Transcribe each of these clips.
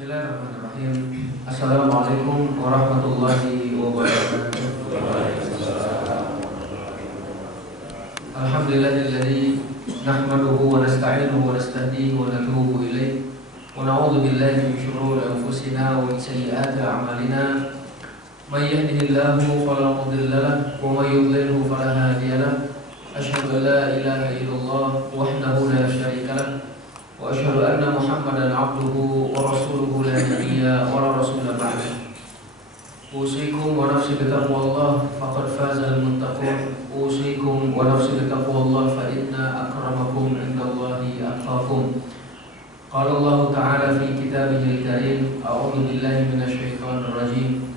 Bismillahirrahmanirrahim. Assalamualaikum warahmatullahi wabarakatuh. Alhamdulillahilladzi nahmaduhu wa nasta'inuhu wa nastahdihi wa natubu ilayh wa na'udzu billahi min shururi anfusina wa min sayyiati a'malina. May yahdihillahu fala mudilla lahu wa may yudlilhu fala hadiya lahu. Asyhadu an la ilaha illallah wahdahu la syarika lahu wa asyhadu anna Muhammadan 'abduhu wa rasuluhu la nabiyya wa la rasula ba'dahu. Usikum wa nafsi bitaqwallah faqad fazal muttaqun. Usikum wa nafsi bitaqwallah fa inna akramakum indallahi atqakum. Qala Allah ta'ala fi kitabihil karim, a'udzu billahi minasy syaithanir rajim.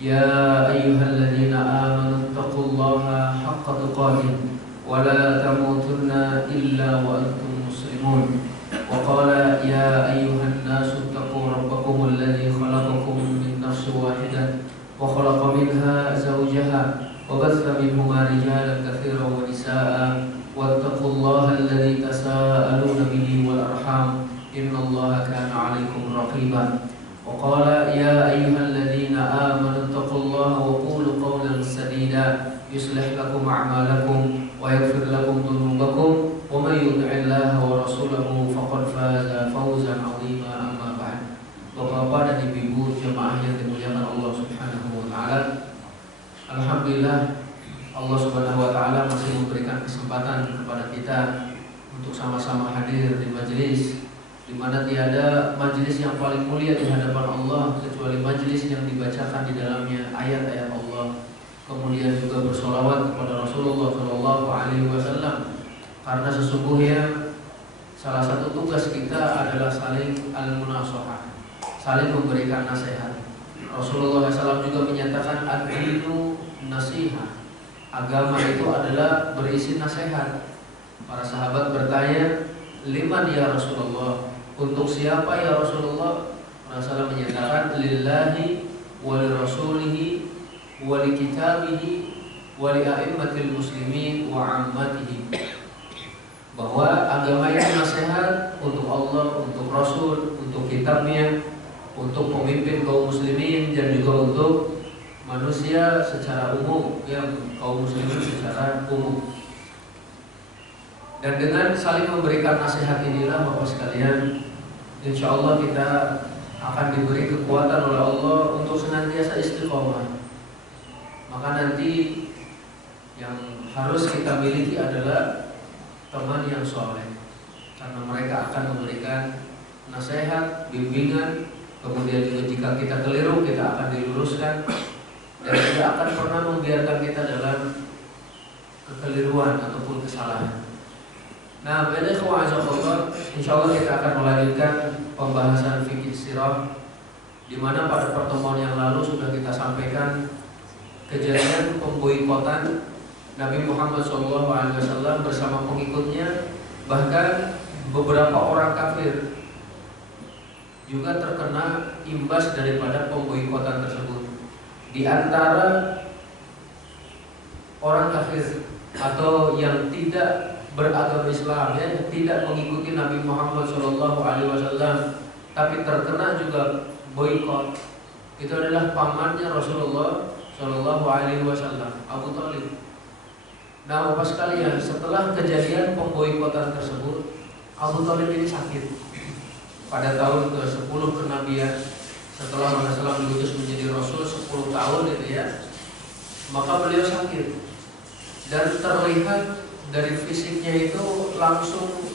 Ya ayyuhalladzina amanu taqullaha haqqa tuqatih wa la tamutunna illa wa antum muslimun. Wa qala ya ayyuhan nasu taqu rabbakum alladzi khalaqakum min nafsin wahidah wa khalaqa minha zawjaha wa batha minhuma rijalan katsiran wa nisaa'a wattaqullaha alladzi tasaaluna bihi wal arham innallaha kana 'alaikum raqiba. Wa qala ya ayyuhalladzina amanu taqullaha wa qulu qawlan sadida yuslih lakum a'malakum wa yaghfir lakum dhunubakum wa may yuti'illaha wa rasulahu faqad faza fawzan 'azima. Amma ba'd. Bapak-bapak dan ibu-ibu jemaah yang dimuliakan Allah Subhanahu wa taala. Alhamdulillah Allah Subhanahu wa taala masih memberikan kesempatan kepada kita untuk sama-sama hadir di majelis di mana tiada majelis yang paling mulia di hadapan Allah kecuali majelis yang dibacakan di dalamnya ayat-ayat Allah. Kemudian juga bersolawat kepada Rasulullah Shallallahu Alaihi Wasallam, karena sesungguhnya salah satu tugas kita adalah saling al-munasahah, saling memberikan nasihat. Rasulullah SAW juga menyatakan ad-dinu nasihah, agama itu adalah berisi nasihat. Para sahabat bertanya, liman ya Rasulullah, untuk siapa ya Rasulullah? Rasulullah menyatakan lillahi wa li rasulihi wa li kitabihi wa li a'immatil muslimin wa ammatihi. Bahwa agama itu nasihat untuk Allah, untuk Rasul, untuk kitabnya, untuk pemimpin kaum muslimin dan juga untuk manusia secara umum, ya, kaum muslimin secara umum. Dan dengan saling memberikan nasihat inilah Bapak sekalian, insya Allah kita akan diberi kekuatan oleh Allah untuk senantiasa istiqomah. Maka nanti yang harus kita miliki adalah teman yang soleh, karena mereka akan memberikan nasihat, bimbingan. Kemudian juga jika kita keliru, kita akan diluruskan dan tidak akan pernah membiarkan kita dalam kekeliruan ataupun kesalahan. Nah, insya Allah kita akan melanjutkan pembahasan fikih sirah, di mana pada pertemuan yang lalu sudah kita sampaikan kejadian pemboikotan Nabi Muhammad SAW bersama pengikutnya, bahkan beberapa orang kafir juga terkena imbas daripada pemboikotan tersebut. Di antara orang kafir atau yang tidak beragama Islam, ya, yang tidak mengikuti Nabi Muhammad SAW, tapi terkena juga boikot, itu adalah pamannya Rasulullah SAW, Abu Thalib. Nah, Bapak sekalian, setelah kejadian pemboikotan tersebut, Abu Thalib ini sakit. Pada tahun ke-10 kenabian, setelah Rasulullah diutus menjadi Rasul 10 tahun itu ya, maka beliau sakit dan terlihat dari fisiknya itu langsung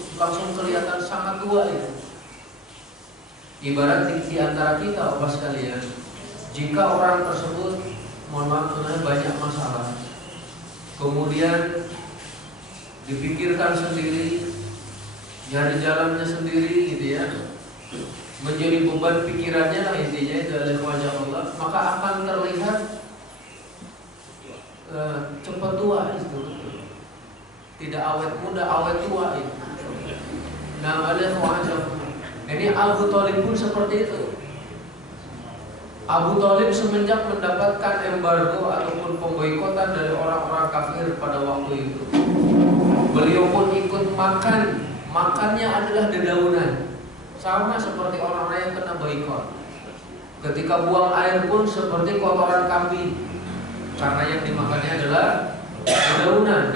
kelihatan sangat tua itu. Ibarat di antara kita Bapak sekalian, jika orang tersebut mohon maaf banyak masalah, kemudian dipikirkan sendiri, nyari jalannya sendiri gitu ya, menjadi beban pikirannya lah intinya itu adalah wajah Allah, maka akan terlihat cepat tua itu, tidak awet muda, awet tua itu. Nah, ada wajah. Ini Abu Thalib pun seperti itu. Abu Thalib semenjak mendapatkan embargo ataupun pemboikotan dari orang-orang kafir pada waktu itu, beliau pun ikut makan. Makannya adalah dedaunan. Sama seperti orang-orang yang kena boikot. Ketika buang air pun seperti kotoran kambing, karena yang dimakannya adalah dedaunan.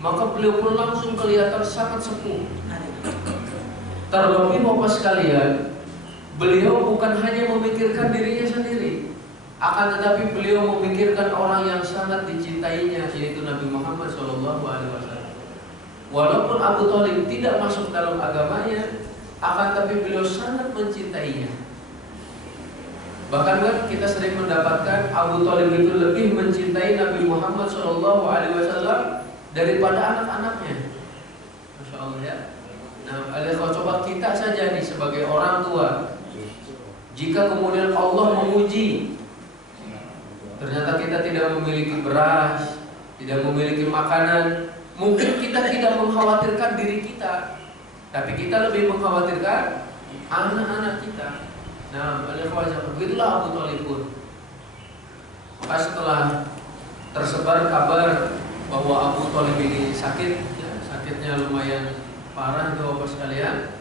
Maka beliau pun langsung kelihatan sangat sepuh. Terlebih Bapak sekalian, beliau bukan hanya memikirkan dirinya sendiri, akan tetapi beliau memikirkan orang yang sangat dicintainya, yaitu Nabi Muhammad SAW. Walaupun Abu Thalib tidak masuk dalam agamanya, akan tapi beliau sangat mencintainya. Bahkan kan kita sering mendapatkan Abu Thalib itu lebih mencintai Nabi Muhammad SAW daripada anak-anaknya. Masya Allah ya. Nah, kalau coba kita saja nih sebagai orang tua, jika kemudian Allah menguji, ternyata kita tidak memiliki beras, tidak memiliki makanan, mungkin kita tidak mengkhawatirkan diri kita, tapi kita lebih mengkhawatirkan anak-anak kita. Nah, begitulah Abu Thalib pun. Maka setelah tersebar kabar bahwa Abu Thalib ini sakit, ya, sakitnya lumayan parah itu Bapak sekalian,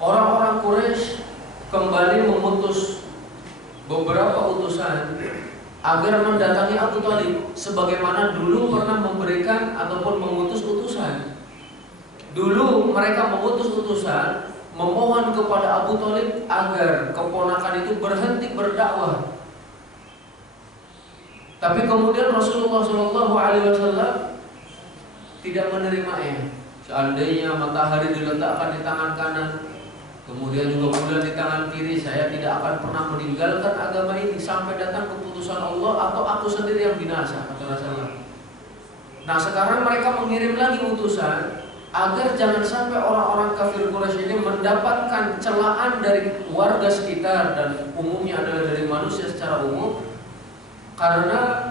orang-orang Quraisy kembali memutus beberapa utusan agar mendatangi Abu Thalib, sebagaimana dulu pernah memberikan ataupun mengutus utusan. Dulu mereka mengutus utusan memohon kepada Abu Thalib agar keponakan itu berhenti berdakwah. Tapi kemudian Rasulullah SAW tidak menerimanya. Seandainya matahari diletakkan di tangan kanan, kemudian juga bulan di tangan kiri, saya tidak akan pernah meninggalkan agama ini sampai datang keputusan Allah atau aku sendiri yang binasa, kata Rasulullah. Nah, sekarang mereka mengirim lagi utusan agar jangan sampai orang-orang kafir Quraisy ini mendapatkan celaan dari warga sekitar dan umumnya adalah dari manusia secara umum, karena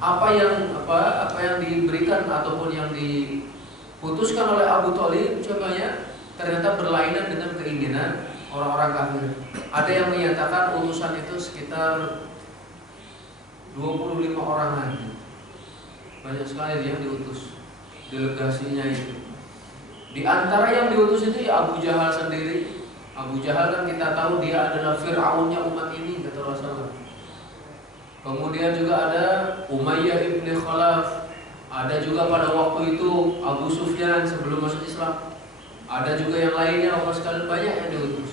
apa yang diberikan ataupun yang diputuskan oleh Abu Thalib contohnya ternyata berlainan dengan keinginan orang-orang kafir. Ada yang menyatakan utusan itu sekitar 25 orangan. Banyak sekali yang diutus, delegasinya itu. Di antara yang diutus itu ya Abu Jahal sendiri. Abu Jahal kan kita tahu dia adalah Fir'aunnya umat ini, kata Rasulullah. Kemudian juga ada Umayyah ibn Khalaf. Ada juga pada waktu itu Abu Sufyan sebelum masuk Islam. Ada juga yang lainnya, Bapak sekalian, banyak yang diutus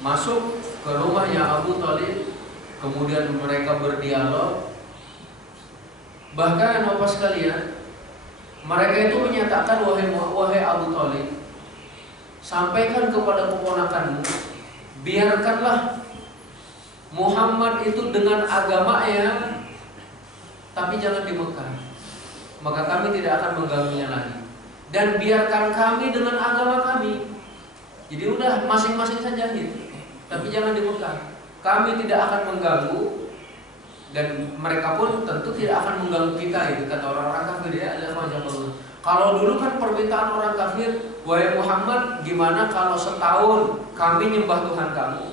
masuk ke rumahnya Abu Thalib. Kemudian mereka berdialog. Bahkan Bapak sekalian, mereka itu menyatakan, wahai Abu Thalib, sampaikan kepada keponakanmu, biarkanlah Muhammad itu dengan agamanya, tapi jangan di Mekah, maka kami tidak akan mengganggunya lagi. Dan biarkan kami dengan agama kami. Jadi udah masing-masing saja gitu, tapi jangan di Mekah. Kami tidak akan mengganggu, dan mereka pun tentu tidak akan mengganggu kita, itu kata orang-orang kafir ya. Kalau dulu kan permintaan orang kafir, wahai Muhammad, gimana kalau setahun kami nyembah Tuhan kamu,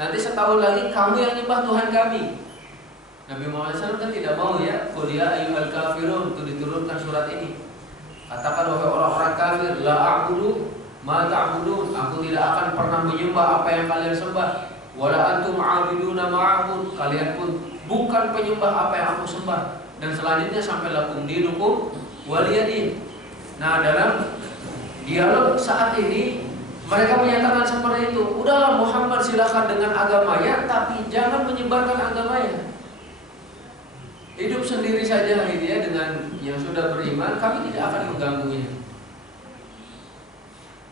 nanti setahun lagi kamu yang nyembah Tuhan kami. Nabi Muhammad SAW kan tidak mau ya. Qul ya ayyuhal kafirun, itu diturunkan surat ini. Katakan wahai orang-orang kafir, la a'budu ma ta'budun, aku tidak akan pernah menyembah apa yang kalian sembah. Wala antum a'biduna ma'abud, kalian pun bukan penyembah apa yang aku sembah. Dan selanjutnya sampai lakum dinukum waliyadin. Nah, dalam dialog saat ini mereka menyatakan seperti itu. Udahlah Muhammad, silakan dengan agamanya, tapi jangan menyebarkan agamanya. Hidup sendiri saja gitu ya, dengan yang sudah beriman, kami tidak akan mengganggunya.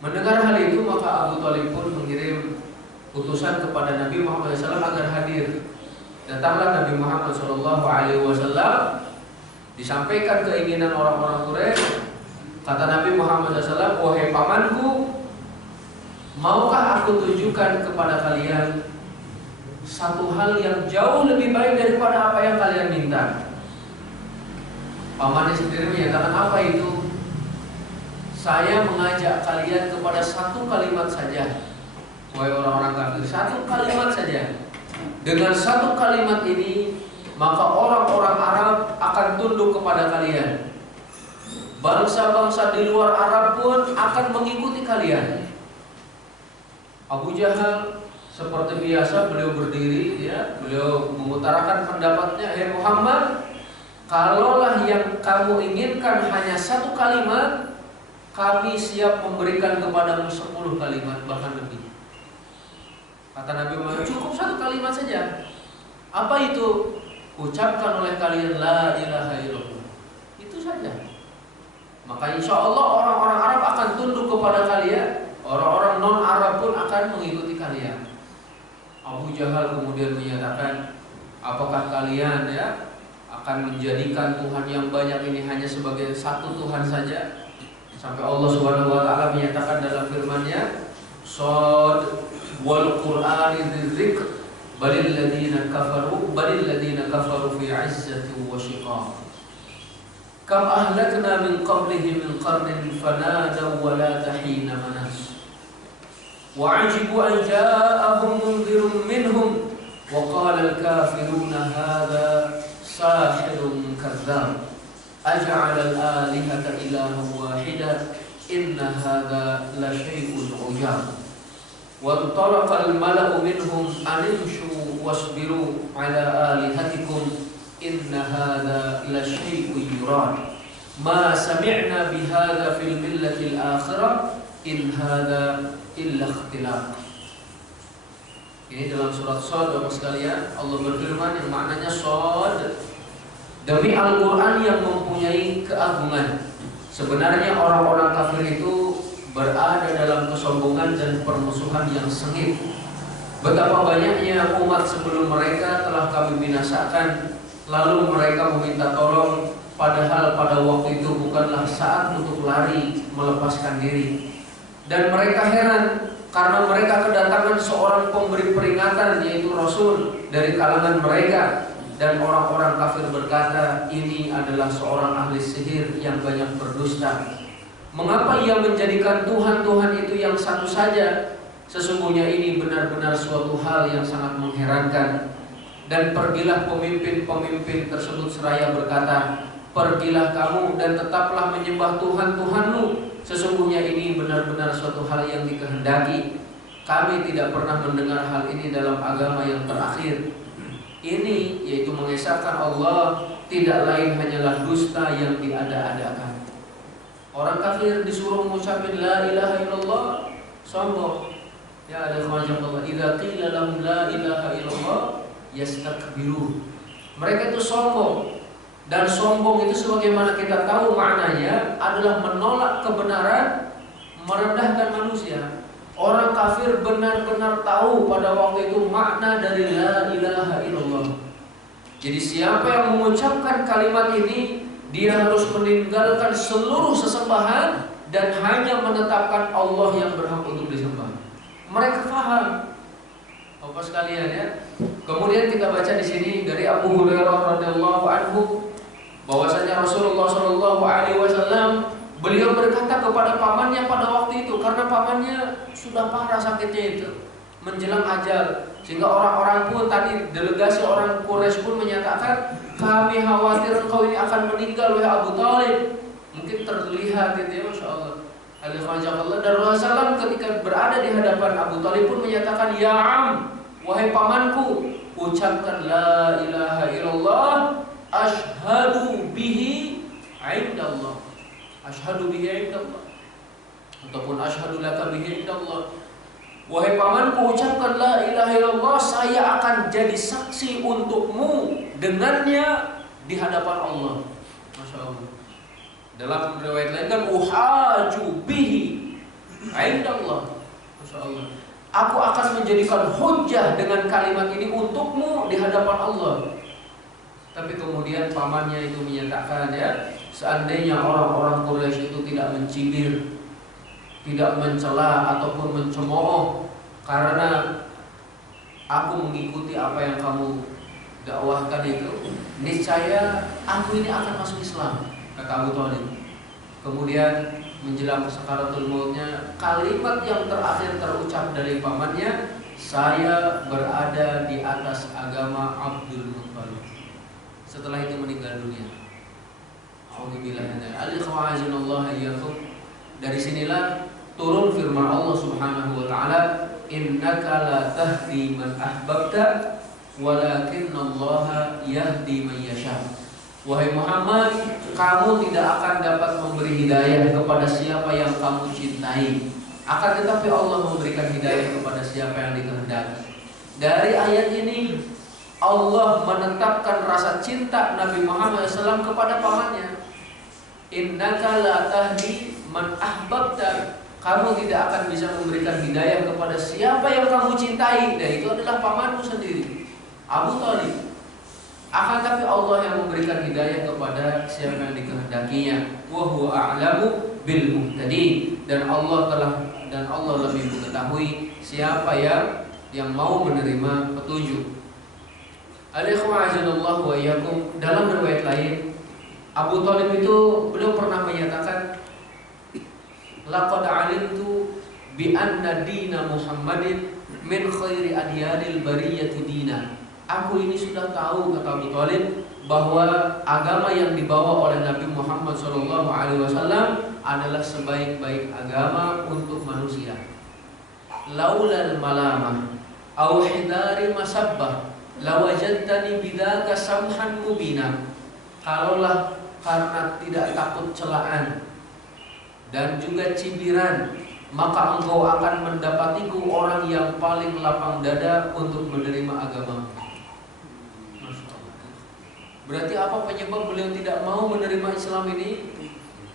Mendengar hal itu, maka Abu Thalib pun mengirim utusan kepada Nabi Muhammad SAW agar hadir. Datanglah Nabi Muhammad SAW, disampaikan keinginan orang-orang Quraisy. Kata Nabi Muhammad SAW, wahai pamanku, maukah aku tunjukkan kepada kalian satu hal yang jauh lebih baik daripada apa yang kalian minta? Pamannya sendiri menyatakan, apa itu? Saya mengajak kalian kepada satu kalimat saja, wahai orang-orang kafir, satu kalimat saja. Dengan satu kalimat ini, maka orang-orang Arab akan tunduk kepada kalian. Bangsa-bangsa di luar Arab pun akan mengikuti kalian. Abu Jahal seperti biasa beliau berdiri, ya, beliau mengutarakan pendapatnya, Muhammad, kalaulah yang kamu inginkan hanya satu kalimat, kami siap memberikan kepadamu 10 kalimat bahkan lebih. Kata Nabi Muhammad, cukup satu kalimat saja. Apa itu? Ucapkan oleh kalian la ilaha illallah. Itu saja. Maka insya Allah orang-orang Arab akan tunduk kepada kalian, orang-orang non Arab pun akan mengikuti kalian. Abu Jahal kemudian menyatakan, apakah kalian, ya, akan menjadikan Tuhan yang banyak ini hanya sebagai satu Tuhan saja? Sampai Allah Subhanahu wa taala menyatakan dalam firman-Nya, Shad wal Qur'ani dzikr balil ladzina kafaru fi 'izzatin wa shiqaq. Kam ahlakna min qablihim min qarnin fanadaw wa la tahina manas. وعجبوا أن جاءهم منذر منهم وقال الكافرون هذا ساحر كذاب أجعل الآلهة إلها واحدا إن هذا لشيء عجاب وانطلق الملأ منهم أن امشوا واصبروا على آلهتكم إن هذا لشيء يراد ما سمعنا بهذا في الملة الآخرة إن هذا illa ikhtilaf. Ini dalam surat Shad, Bapak sekalian, Allah berfirman yang maknanya Shad, demi Al-Quran yang mempunyai keagungan. Sebenarnya orang-orang kafir itu berada dalam kesombongan dan permusuhan yang sengit. Betapa banyaknya umat sebelum mereka telah kami binasakan, lalu mereka meminta tolong, padahal pada waktu itu bukanlah saat untuk lari melepaskan diri. Dan mereka heran karena mereka kedatangan seorang pemberi peringatan, yaitu Rasul dari kalangan mereka. Dan orang-orang kafir berkata, ini adalah seorang ahli sihir yang banyak berdusta. Mengapa ia menjadikan Tuhan-Tuhan itu yang satu saja? Sesungguhnya ini benar-benar suatu hal yang sangat mengherankan. Dan pergilah pemimpin-pemimpin tersebut seraya berkata, pergilah kamu dan tetaplah menyembah Tuhan-Tuhanmu. Sesungguhnya ini benar-benar suatu hal yang dikehendaki. Kami tidak pernah mendengar hal ini dalam agama yang terakhir. Ini yaitu mengesahkan Allah, tidak lain hanyalah dusta yang diada-adakan. Orang kafir disuruh mengucapkan la ilaha illallah, sombong. Ya ada macam Allah, idza qila lahum la ilaha illallah yastakbirun. Mereka itu sombong. Dan sombong itu sebagaimana kita tahu maknanya adalah menolak kebenaran, merendahkan manusia. Orang kafir benar-benar tahu pada waktu itu makna dari la ilaha illallah. Jadi siapa yang mengucapkan kalimat ini, dia harus meninggalkan seluruh sesembahan dan hanya menetapkan Allah yang berhak untuk disembah. Mereka faham. Bapak sekalian, ya. Kemudian kita baca di sini dari Abu Hurairah radhiyallahu anhu bahwasanya Rasulullah Shallallahu Alaihi Wasallam beliau berkata kepada pamannya pada waktu itu, karena pamannya sudah parah sakitnya itu menjelang ajal, sehingga orang-orang pun tadi delegasi orang Quraisy pun menyatakan, kami khawatir engkau ini akan meninggal wahai Abu Thalib. Mungkin terlihat itu, ya, Masya Allah. Dan Rasulullah ketika berada di hadapan Abu Thalib pun menyatakan, ya am, wahai pamanku, ucapkan la ilaha illallah, ashhadu bihi indallah. Ashhadu bihi indallah, ataupun ashhadu laka bihi indallah. Wahai pamanku, ucapkan la ilaha illallah, saya akan jadi saksi untukmu dengannya di hadapan Allah. Masya Allah. Dalam riwayat lain kan uhaju bihi indallah. Masya Allah. Aku akan menjadikan hujjah dengan kalimat ini untukmu di hadapan Allah. Tapi kemudian pamannya itu menyatakan, ya, seandainya orang-orang Quraisy itu tidak mencibir, tidak mencela ataupun mencemooh, karena aku mengikuti apa yang kamu dakwahkan itu, niscaya aku ini akan masuk Islam, kata Abu Thalib. Kemudian menjelang sakaratul mautnya, kalimat yang terakhir terucap dari pamannya, saya berada di atas agama Abdul Muttalib. Setelah itu meninggal dunia. Dari sinilah turun firman Allah Subhanahu wa taala, innaka la tahdi man ahbabta walakinallaha yahdi man yasha. Wahai Muhammad, kamu tidak akan dapat memberi hidayah kepada siapa yang kamu cintai. Akan tetapi Allah memberikan hidayah kepada siapa yang dikehendaki. Dari ayat ini Allah menetapkan rasa cinta Nabi Muhammad SAW kepada pamannya. Innaka la tahdi man ahbabta. Kamu tidak akan bisa memberikan hidayah kepada siapa yang kamu cintai, dan itu adalah pamanmu sendiri, Abu Thalib. Akan tapi Allah yang memberikan hidayah kepada siapa yang dikehendakinya. Wa huwa a'lamu bil muhtadin. Dan Allah lebih mengetahui siapa yang mau menerima petunjuk. Al-ikhwa'azanallahu wa iyyakum. Dalam riwayat lain, Abu Thalib itu beliau pernah menyatakan, laqad alimtu bi anna dina Muhammadin min khairi adyanil bariyati dina. Aku ini sudah tahu, kata Abu Thalib, bahwa agama yang dibawa oleh Nabi Muhammad SAW adalah sebaik-baik agama untuk manusia. Laulal malamah au hidari masabbah lawajadtani bidaka samhan mubina. Kalaulah karena tidak takut celaan dan juga cibiran, maka engkau akan mendapatiku orang yang paling lapang dada untuk menerima agama. Berarti apa penyebab beliau tidak mau menerima Islam ini?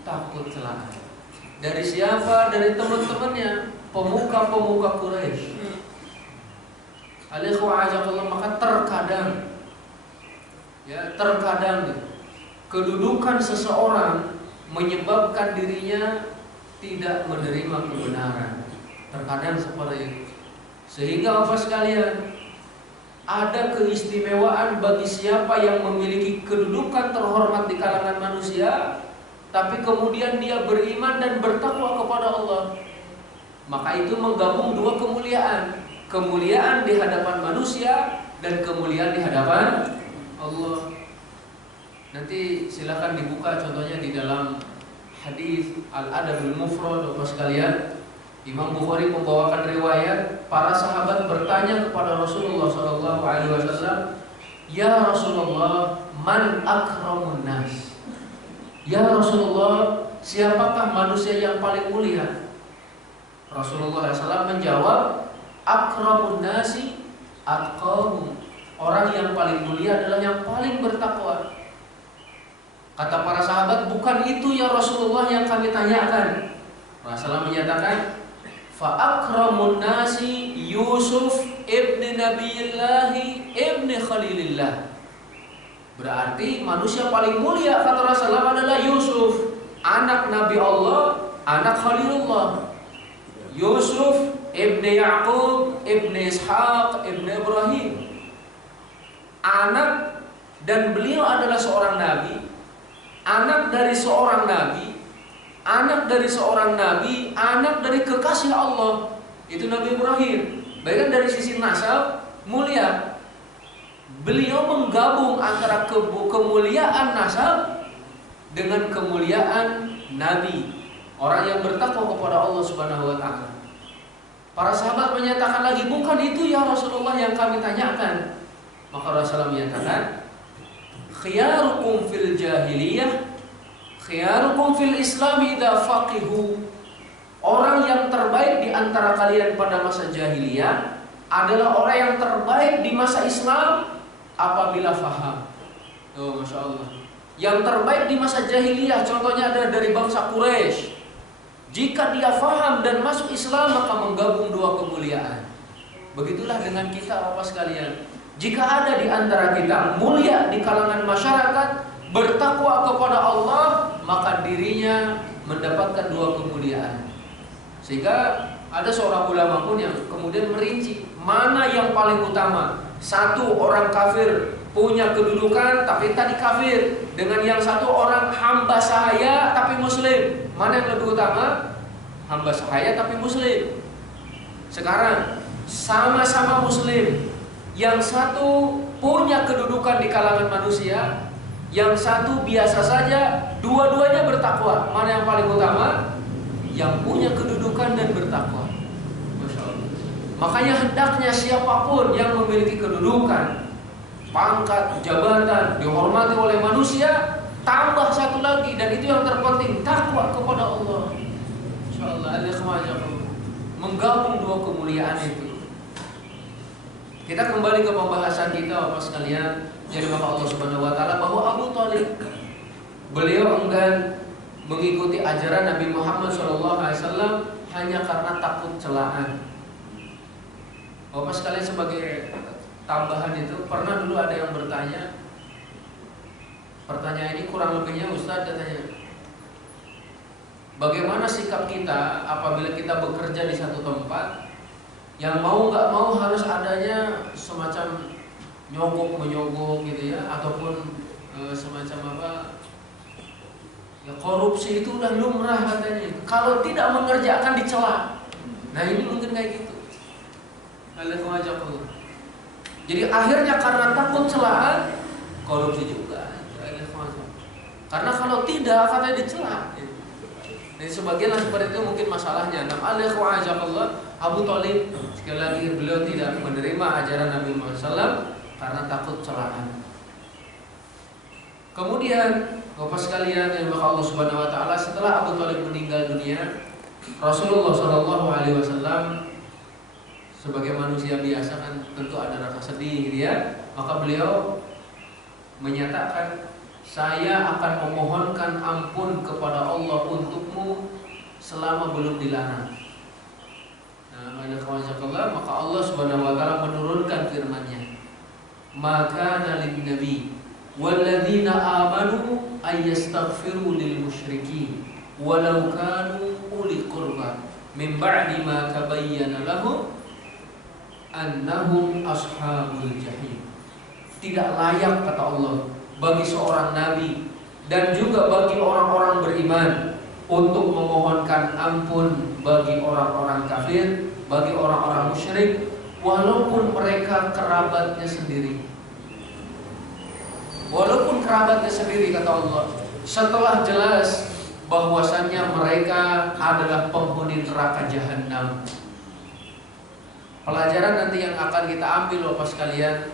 Takut celaan. Dari siapa? Dari teman-temannya, pemuka-pemuka Quraisy. Alaihissalam. Maka terkadang kedudukan seseorang menyebabkan dirinya tidak menerima kebenaran. Terkadang seperti itu. Sehingga apa sekalian, ada keistimewaan bagi siapa yang memiliki kedudukan terhormat di kalangan manusia, tapi kemudian dia beriman dan bertakwa kepada Allah. Maka itu menggabung dua kemuliaan. Kemuliaan di hadapan manusia dan kemuliaan di hadapan Allah. Nanti silakan dibuka contohnya di dalam hadis Al-Adabul Mufrad, Bapak sekalian. Imam Bukhari membawakan riwayat para sahabat bertanya kepada Rasulullah SAW, ya Rasulullah, man akramun nas? Ya Rasulullah, siapakah manusia yang paling mulia? Rasulullah SAW menjawab, akramun nasi atqahum. Orang yang paling mulia adalah yang paling bertakwa. Kata para sahabat, bukan itu ya Rasulullah yang kami tanyakan. Rasulullah menyatakan, fa akramun nasi Yusuf ibni Nabiyillahi ibni Khalilillah. Berarti manusia paling mulia, kata Rasulullah, adalah Yusuf, anak Nabi Allah, anak Khalilullah. Yusuf ibni Yaqub ibni Ishaq ibni Ibrahim, anak, dan beliau adalah seorang nabi, anak dari seorang nabi, anak dari seorang nabi, anak dari kekasih Allah, itu Nabi Ibrahim. Bahkan dari sisi nasab mulia. Beliau menggabung antara kemuliaan nasab dengan kemuliaan nabi, orang yang bertakwa kepada Allah Subhanahu wa taala. Para sahabat menyatakan lagi, bukan itu ya Rasulullah yang kami tanyakan. Maka Rasulullah menyatakan, khiyarukum fil jahiliyah khiyarukum fil islami idza faqihu. Orang yang terbaik di antara kalian pada masa jahiliyah adalah orang yang terbaik di masa Islam apabila faham. Oh, Masya Allah. Yang terbaik di masa jahiliyah contohnya adalah dari bangsa Quraisy. Jika dia faham dan masuk Islam, maka menggabung dua kemuliaan. Begitulah dengan kita Bapak sekalian. Jika ada di antara kita mulia di kalangan masyarakat, bertakwa kepada Allah, maka dirinya mendapatkan dua kemuliaan. Sehingga ada seorang ulama pun yang kemudian merinci mana yang paling utama. Satu, orang kafir punya kedudukan tapi tadi kafir, dengan yang satu orang hamba sahaya tapi muslim. Mana yang lebih utama? Hamba sahaya tapi muslim. Sekarang sama-sama muslim, yang satu punya kedudukan di kalangan manusia, yang satu biasa saja, dua-duanya bertakwa. Mana yang paling utama? Yang punya kedudukan dan bertakwa. Masya Allah. Makanya hendaknya siapapun yang memiliki kedudukan, pangkat, jabatan, dihormati oleh manusia, tambah satu lagi, dan itu yang terpenting, takwa kepada Allah. Insyaallah menggabung dua kemuliaan itu. Kita kembali ke pembahasan kita Bapak sekalian. Jadi maka Allah Subhanahu wa taala bahwa Abu Thalib beliau enggan mengikuti ajaran Nabi Muhammad SAW hanya karena takut celaan. Bapak sekalian, sebagai tambahan itu, pernah dulu ada yang bertanya, pertanyaan ini kurang lebihnya Ustaz katanya, bagaimana sikap kita apabila kita bekerja di satu tempat yang mau nggak mau harus adanya semacam nyogok-menyogok gitu ya, ataupun semacam apa ya, korupsi itu udah lumrah katanya. Kalau tidak mengerjakan dicela. Nah ini mungkin kayak gitu. Jadi akhirnya karena takut celaan, korupsi juga. Karena kalau tidak katanya dicela. Dan sebagian seperti itu mungkin masalahnya. Abu Thalib sekali lagi beliau tidak menerima ajaran Nabi Muhammad SAW karena takut celaan. Kemudian Bapak sekalian yang dirahmati Allah Subhanahu wa taala, setelah Abu Thalib meninggal dunia, Rasulullah SAW sebagai manusia biasa kan tentu ada rasa sedih gitu ya. Maka beliau menyatakan, saya akan memohonkan ampun kepada Allah untukmu selama belum dilarang. Nah, maka Allah Subhanahu wa taala menurunkan firman-Nya, maka lin nabi walladzina amanu ayastaghfiru lil musyrikin walau kanu uli qurba min ba'di ma tabayyana lahum annahum ashabul jahim. Tidak layak kata Allah bagi seorang nabi dan juga bagi orang-orang beriman untuk memohonkan ampun bagi orang-orang kafir, bagi orang-orang musyrik, walaupun mereka kerabatnya sendiri. Walaupun kerabatnya sendiri kata Allah, setelah jelas bahwasannya mereka adalah penghuni neraka jahanam. Pelajaran nanti yang akan kita ambil Bapak sekalian,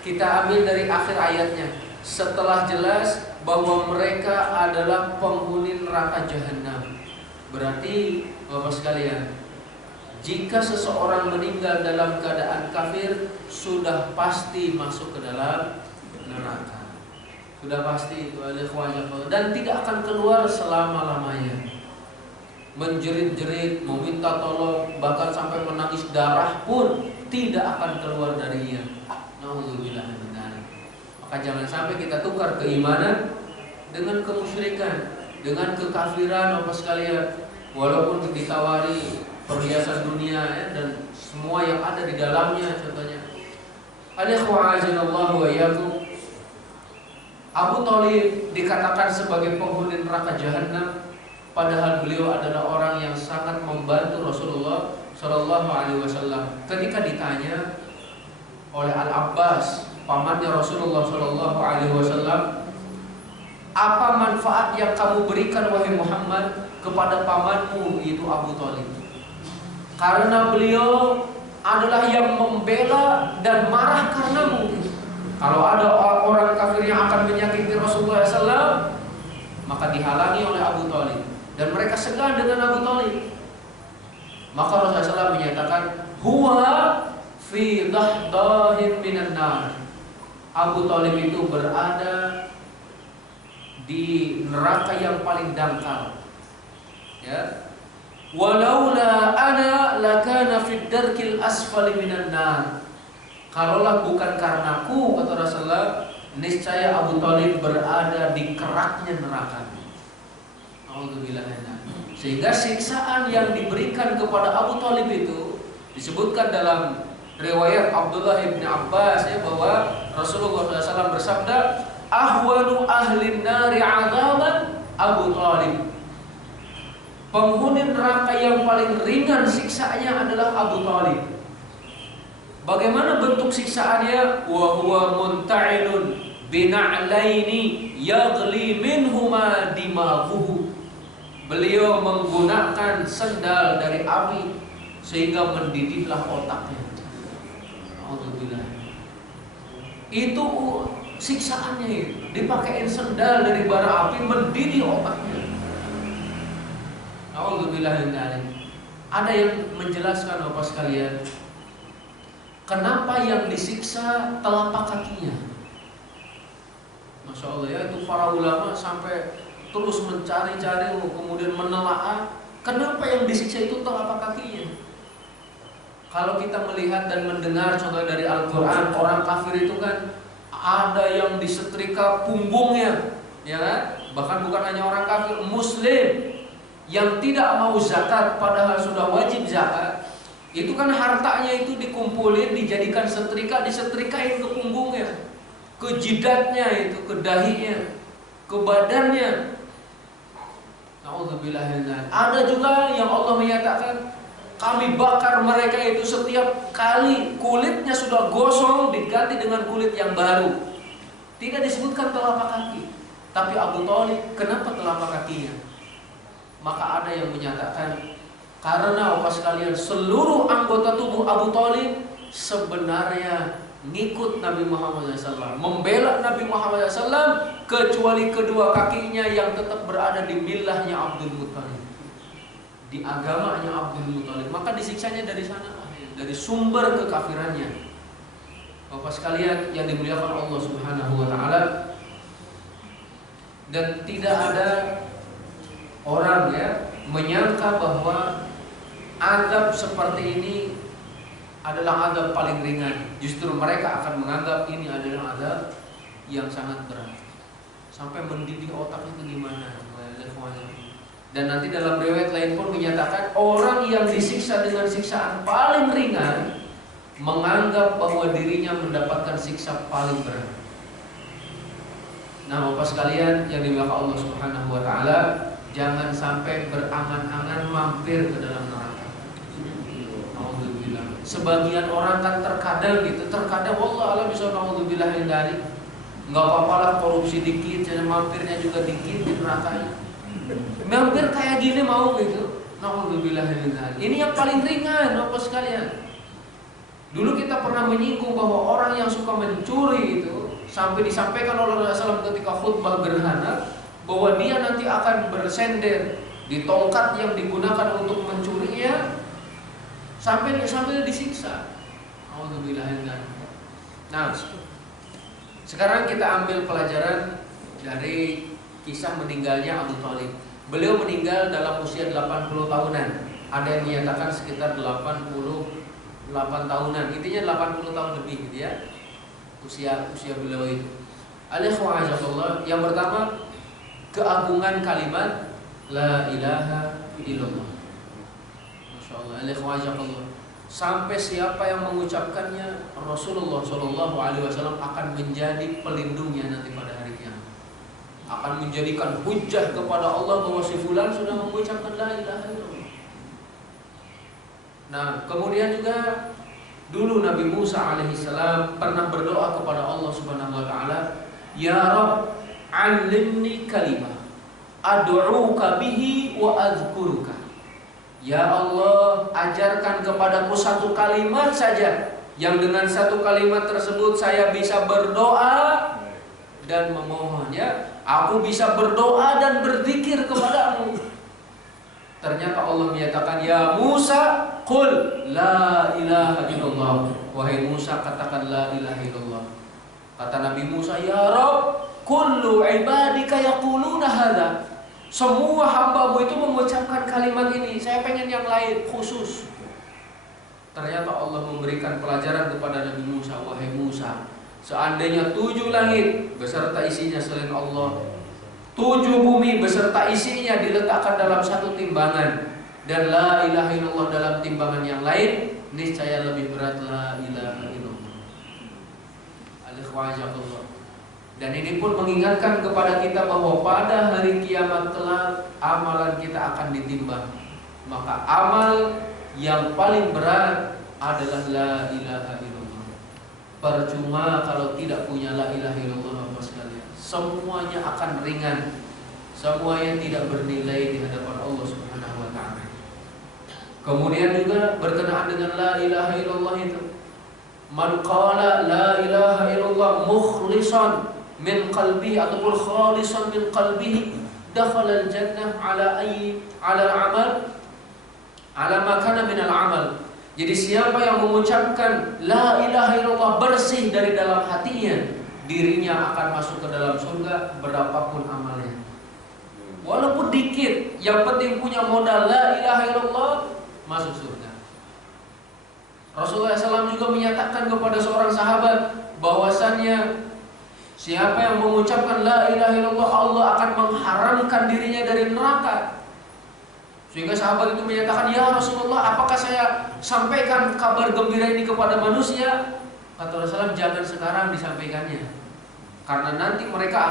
kita ambil dari akhir ayatnya. Setelah jelas bahwa mereka adalah penghuni neraka jahanam, berarti Bapak sekalian, jika seseorang meninggal dalam keadaan kafir, sudah pasti masuk ke dalam neraka. Sudah pasti itu, dan tidak akan keluar selama-lamanya. Menjerit-jerit, meminta tolong, bahkan sampai menangis darah pun tidak akan keluar darinya. Nauzubillah min dzalik. Maka jangan sampai kita tukar keimanan dengan kemusyrikan, dengan kekafiran Bapak sekalian. Walaupun ditawari perhiasan dunia ya, dan semua yang ada di dalamnya, contohnya. Alaikumsalam wa iyyakum. Abu Thalib dikatakan sebagai penghuni neraka jahanam, padahal beliau adalah orang yang sangat membantu Rasulullah Shallallahu Alaihi Wasallam. Ketika ditanya oleh Al Abbas, pamannya Rasulullah Shallallahu Alaihi Wasallam, apa manfaat yang kamu berikan wahai Muhammad kepada pamanmu, itu Abu Thalib? Karena beliau adalah yang membela dan marah karenamu. Kalau ada orang kafir yang akan menyakiti Rasulullah SAW, maka dihalangi oleh Abu Thalib, dan mereka segan dengan Abu Thalib. Maka Rasulullah SAW menyatakan, huwa fi dahdahin minan nar. Abu Thalib itu berada di neraka yang paling dangkal. Ya. Walaula ana lakana fid darkil asfali minan nar. Kalaulah bukan karenaku, kata Rasulullah, niscaya Abu Thalib berada di keraknya neraka. Alhamdulillah. Sehingga siksaan yang diberikan kepada Abu Thalib itu disebutkan dalam riwayat Abdullah bin Abbas ya, bahwa Rasulullah SAW bersabda, ahwanu ahlin nari azaban Abu Thalib. Penghuni neraka yang paling ringan siksaannya adalah Abu Thalib. Bagaimana bentuk siksaannya? Wa huwa munta'ilun bina'laini yaghli minhuma dimaghuhu. Beliau menggunakan sendal dari api sehingga mendidihlah otaknya. Alhamdulillah. Itu siksaannya itu. Dipakein sendal dari bara api, mendidih otaknya. Alhamdulillah. Ada yang menjelaskan Bapak sekalian, kenapa yang disiksa telapak kakinya? Masya Allah ya, itu para ulama sampai terus mencari-cari, kemudian menelaah kenapa yang disiksa itu telapak kakinya. Kalau kita melihat dan mendengar contoh dari Al-Quran, orang kafir itu kan ada yang disetrika punggungnya, ya kan? Bahkan bukan hanya orang kafir, Muslim yang tidak mau zakat padahal sudah wajib zakat, itu kan hartanya itu dikumpulin, dijadikan setrika, disetrikain ke punggungnya, ke jidatnya itu, ke dahinya, ke badannya. Na'udzubillah. Ada juga yang Allah menyatakan kami bakar mereka itu setiap kali kulitnya sudah gosong diganti dengan kulit yang baru. Tidak disebutkan telapak kaki, tapi Abu Thalib kenapa telapak kakinya? Maka ada yang menyatakan karena Bapak sekalian seluruh anggota tubuh Abu Thalib sebenarnya ngikut Nabi Muhammad SAW, membela Nabi Muhammad SAW, kecuali kedua kakinya yang tetap berada di millahnya Abdul Muttalib, di agamanya Abdul Muttalib. Maka disiksanya dari sana, dari sumber kekafirannya. Bapak sekalian yang dimuliakan Allah Subhanahu wa taala, dan tidak ada orang ya menyangka bahwa azab seperti ini adalah azab paling ringan. Justru mereka akan menganggap ini adalah azab yang sangat berat, sampai mendidih otaknya itu gimana. Dan nanti dalam riwayat lain pun menyatakan orang yang disiksa dengan siksaan paling ringan menganggap bahwa dirinya mendapatkan siksa paling berat. Nah, Bapak sekalian yang dimuliakan Allah Subhanahu wa taala, jangan sampai berangan-angan mampir ke dalam neraka. Alhamdulillah. Sebagian orang kan terkadang wallah alam bisa alhamdulillah hindari. Enggak apa-apa lah korupsi dikit, jadi mampirnya juga dikit di nerakanya. Mampir kayak gini mau gitu. Alhamdulillah hindari. Ini yang paling ringan Bapak sekalian. Dulu kita pernah menyinggung bahwa orang yang suka mencuri itu sampai disampaikan oleh Rasulullah SAW ketika khutbah gerhana bahwa dia nanti akan bersender di tongkat yang digunakan untuk mencurinya sampai disiksa. Alhamdulillah. Nah, sekarang kita ambil pelajaran dari kisah meninggalnya Abu Thalib. Beliau meninggal dalam usia 80 tahunan. Ada yang menyatakan sekitar 88 tahunan. Intinya 80 tahun lebih gitu ya. Usia beliau itu. Alhamdulillah. Yang pertama, keagungan kalimat la ilaha illallah. Masyaallah, alhamdulillah. Sampai siapa yang mengucapkannya, Rasulullah SAW akan menjadi pelindungnya nanti pada hari kiamat. Akan menjadikan hujjah kepada Allah bahwa si fulan sudah mengucapkan la ilaha illallah. Nah, kemudian juga dulu Nabi Musa alaihissalam pernah berdoa kepada Allah Subhanahu wa taala, "Ya Rabb, 'allimni kalimah ad'uka bihi wa azkuruka." Ya Allah, ajarkan kepadaku satu kalimat saja yang dengan satu kalimat tersebut saya bisa berdoa dan memohon ya. Aku bisa berdoa dan berzikir kepadamu. Ternyata Allah menyatakan, "Ya Musa, qul la ilaha illallah." Wahai Musa, katakan la ilaha illallah. Kata Nabi Musa, "Ya Rabb, kullu ibadika yaquluna hadza." Semua hambamu itu mengucapkan kalimat ini. Saya pengen yang lain khusus. Ternyata Allah memberikan pelajaran kepada Nabi Musa, "Wahai Musa, seandainya 7 langit beserta isinya selain Allah, 7 bumi beserta isinya diletakkan dalam satu timbangan, dan la ilaha illallah dalam timbangan yang lain, niscaya lebih berat la ilaha illallah." Alhamdulillah. Dan ini pun mengingatkan kepada kita bahwa pada hari kiamat kelak amalan kita akan ditimbang. Maka amal yang paling berat adalah la ilaha illallah. Percuma kalau tidak punya la ilaha illallah Bapak sekalian. Semuanya akan ringan. Semuanya tidak bernilai di hadapan Allah Subhanahu wa taala. Kemudian juga berkenaan dengan la ilaha illallah itu. Man qala la ilaha illallah mukhlishan min qalbihi ataupun khalisan min qalbihi dakhala al-jannah ala al-amal ala ma kana min al-amal. Jadi siapa yang mengucapkan la ilaha illallah bersih dari dalam hatinya, dirinya akan masuk ke dalam surga berapapun amalnya. Walaupun dikit, yang penting punya modal la ilaha illallah, masuk surga. Rasulullah SAW juga menyatakan kepada seorang sahabat bahwasannya siapa yang mengucapkan la ilaha illallah, Allah akan mengharamkan dirinya dari neraka. Sehingga sahabat itu menyatakan, ya Rasulullah, apakah saya sampaikan kabar gembira ini kepada manusia? Kata Rasulullah, jangan sekarang disampaikannya, karena nanti mereka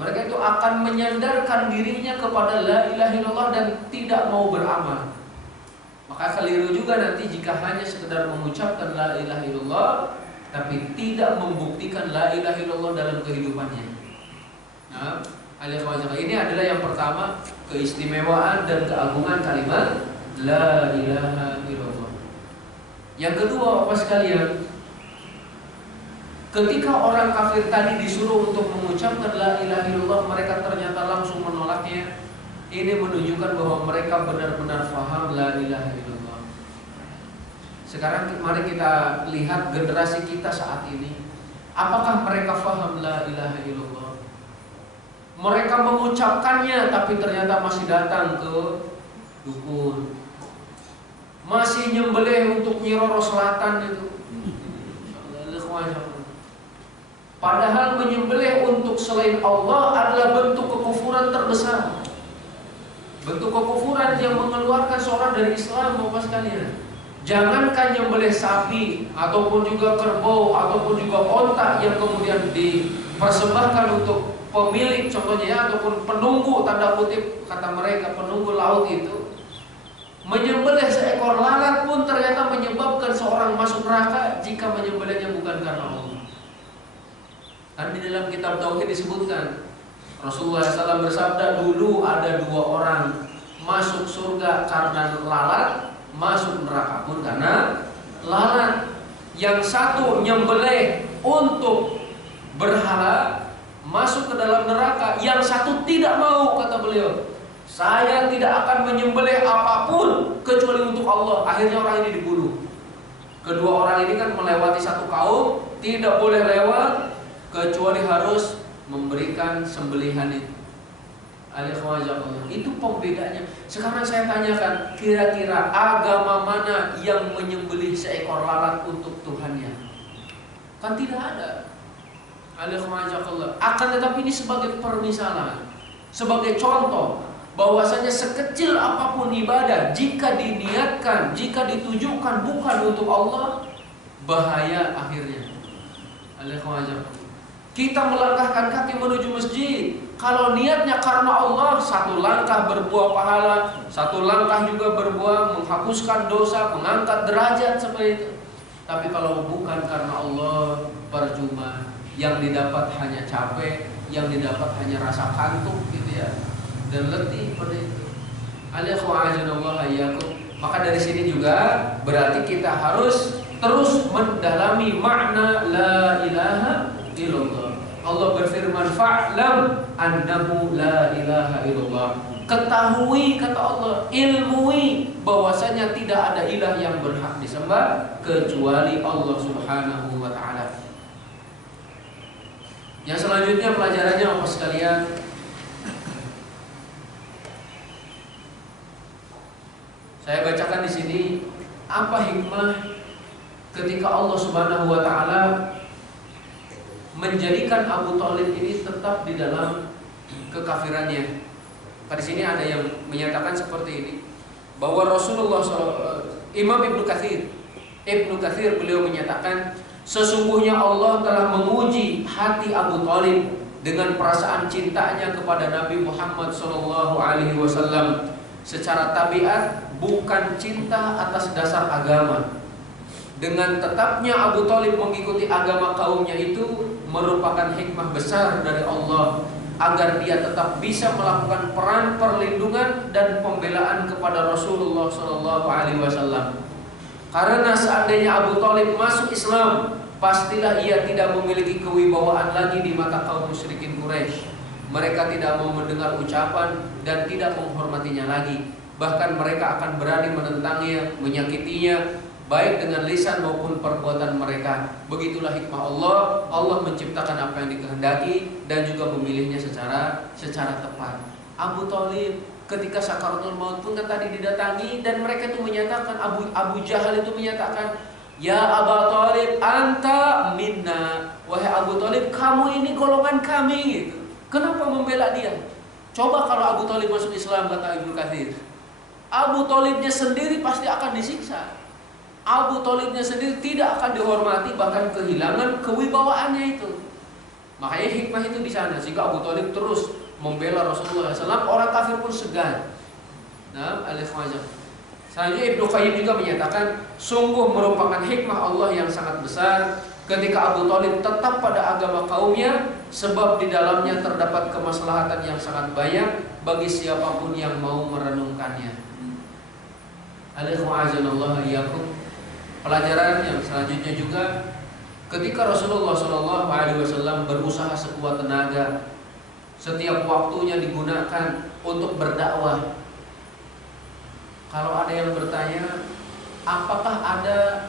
itu akan menyandarkan dirinya kepada la ilaha illallah dan tidak mau beramal. Maka keliru juga nanti jika hanya sekedar mengucapkan la ilaha illallah tapi tidak membuktikan la ilaha illallah dalam kehidupannya. Nah, ini adalah yang pertama, keistimewaan dan keagungan kalimat la ilaha illallah. Yang kedua, Bapak sekalian, ketika orang kafir tadi disuruh untuk mengucapkan la ilaha illallah, mereka ternyata langsung menolaknya. Ini menunjukkan bahwa mereka benar-benar faham la ilaha illallah. Sekarang mari kita lihat generasi kita saat ini. Apakah mereka faham la ilaha illallah? Mereka mengucapkannya tapi ternyata masih datang ke dukun, masih nyembelih untuk Nyi Roro Selatan itu. Padahal menyembelih untuk selain Allah adalah bentuk kekufuran terbesar, bentuk kekufuran yang mengeluarkan seorang dari Islam, Bapak sekalian. Jangankan nyembelih sapi ataupun juga kerbau ataupun juga onta yang kemudian dipersembahkan untuk pemilik, contohnya ya, ataupun penunggu, tanda kutip kata mereka, penunggu laut itu, menyembelih seekor lalat pun ternyata menyebabkan seorang masuk neraka jika menyembelihnya bukan karena Allah. Kan di dalam kitab Tauhid disebutkan, Rasulullah SAW bersabda, dulu ada dua orang masuk surga karena lalat, masuk neraka pun karena lalat. Yang satu nyembelih untuk berhala, masuk ke dalam neraka. Yang satu tidak mau, kata beliau, saya tidak akan menyembelih apapun kecuali untuk Allah. Akhirnya orang ini dibunuh. Kedua orang ini kan melewati satu kaum, tidak boleh lewat kecuali harus memberikan sembelihan itu. Itu pembedanya. Sekarang saya tanyakan, kira-kira agama mana yang menyembelih seekor lalat untuk Tuhannya? Kan tidak ada. Akan tetapi ini sebagai permisalan, sebagai contoh bahwasanya sekecil apapun ibadah, jika diniatkan, jika ditujukan bukan untuk Allah, bahaya akhirnya. Kita melangkahkan kaki menuju masjid, kalau niatnya karena Allah, satu langkah berbuah pahala, satu langkah juga berbuah menghapuskan dosa, mengangkat derajat seperti itu. Tapi kalau bukan karena Allah, percuma. Yang didapat hanya capek, yang didapat hanya rasa kantuk gitu ya, dan letih pada itu. Maka dari sini juga berarti kita harus terus mendalami makna la ilaha illallah. Allah berfirman, fa'lam annahu la ilaha illallah. Ketahui, kata Allah, ilmui bahwasanya tidak ada ilah yang berhak disembah kecuali Allah Subhanahu wa ta'ala. Yang selanjutnya pelajarannya apa sekalian? Saya bacakan di sini apa hikmah ketika Allah Subhanahu wa ta'ala menjadikan Abu Thalib ini tetap di dalam kekafirannya. Di sini ada yang menyatakan seperti ini, bahwa Rasulullah Imam Ibnu Katsir beliau menyatakan, sesungguhnya Allah telah menguji hati Abu Thalib dengan perasaan cintanya kepada Nabi Muhammad SAW secara tabiat, bukan cinta atas dasar agama. Dengan tetapnya Abu Thalib mengikuti agama kaumnya itu merupakan hikmah besar dari Allah agar dia tetap bisa melakukan peran perlindungan dan pembelaan kepada Rasulullah Shallallahu Alaihi Wasallam. Karena seandainya Abu Thalib masuk Islam, pastilah ia tidak memiliki kewibawaan lagi di mata kaum musyrikin Quraisy. Mereka tidak mau mendengar ucapan dan tidak menghormatinya lagi. Bahkan mereka akan berani menentangnya, menyakitinya, baik dengan lisan maupun perbuatan mereka. Begitulah hikmah Allah. Allah menciptakan apa yang dikehendaki dan juga memilihnya secara tepat. Abu Thalib ketika sakaratul maut pun kan tadi didatangi, dan mereka itu menyatakan, Abu Jahal itu menyatakan, ya Abu Thalib anta minna, wahai Abu Thalib kamu ini golongan kami gitu. Kenapa membela dia? Coba kalau Abu Thalib masuk Islam, kata Ibnu Katsir, Abu Thalibnya sendiri pasti akan disiksa. Abu Thalibnya sendiri tidak akan dihormati, bahkan kehilangan kewibawaannya itu. Makanya hikmah itu di sana, sehingga Abu Thalib terus membela Rasulullah SAW. Orang kafir pun segan. Nah, al-ikhwajah. Selanjutnya Ibnu Qayyim juga menyatakan, sungguh merupakan hikmah Allah yang sangat besar ketika Abu Thalib tetap pada agama kaumnya, sebab di dalamnya terdapat kemaslahatan yang sangat banyak bagi siapapun yang mau merenungkannya. Al-ikhwajah iyyakum. Pelajaran yang selanjutnya juga, ketika Rasulullah SAW berusaha sekuat tenaga, setiap waktunya digunakan untuk berdakwah. Kalau ada yang bertanya, apakah ada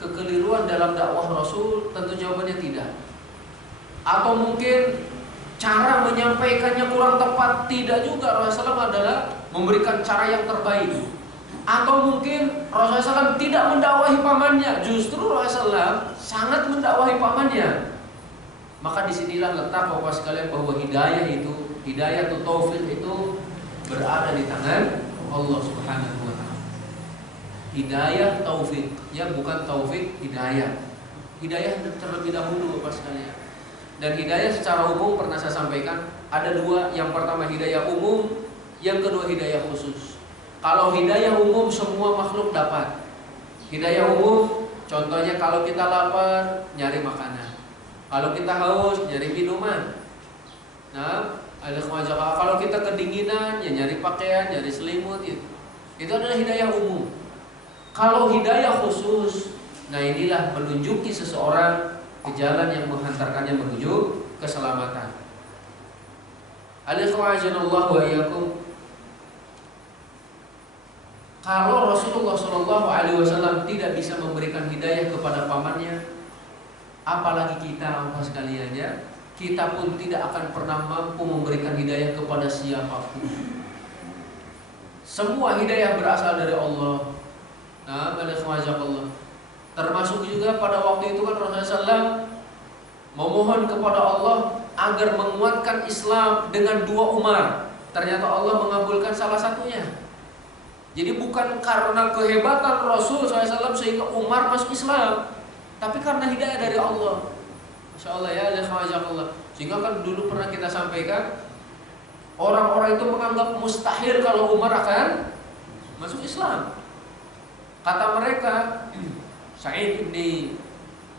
kekeliruan dalam dakwah Rasul? Tentu jawabannya tidak. Atau mungkin cara menyampaikannya kurang tepat? Tidak juga. Rasulullah SAW adalah memberikan cara yang terbaik. Atau mungkin Rasulullah SAW tidak mendakwahi pamannya, justru Rasulullah SAW sangat mendakwahi pamannya. Maka disinilah letak Bapak sekalian bahwa hidayah atau taufik itu berada di tangan Allah Subhanahu wa Ta'ala. Hidayah taufik, ya, bukan taufik hidayah. Hidayah terlebih dahulu Bapak sekalian. Dan hidayah secara umum pernah saya sampaikan ada dua. Yang pertama hidayah umum, yang kedua hidayah khusus. Kalau hidayah umum semua makhluk dapat. Hidayah umum contohnya kalau kita lapar nyari makanan, kalau kita haus nyari minuman. Nah, kalau kita kedinginan ya nyari pakaian, nyari selimut itu. Itu adalah hidayah umum. Kalau hidayah khusus, nah inilah menunjuki seseorang ke jalan yang menghantarkannya menuju keselamatan. Alaikumsalam wa iyyakum. Kalau Rasulullah SAW tidak bisa memberikan hidayah kepada pamannya, apalagi kita Bapak sekalian, ya, kita pun tidak akan pernah mampu memberikan hidayah kepada siapapun. Semua hidayah berasal dari Allah. Nah, Allah. Termasuk juga pada waktu itu kan Rasulullah SAW memohon kepada Allah agar menguatkan Islam dengan 2 Umar. Ternyata Allah mengabulkan salah satunya. Jadi bukan karena kehebatan Rasul SAW sehingga Umar masuk Islam, tapi karena hidayah dari Allah. Masya Allah, ya, Allah. Sehingga kan dulu pernah kita sampaikan, orang-orang itu menganggap mustahil kalau Umar akan masuk Islam. Kata mereka, Sa'id ibn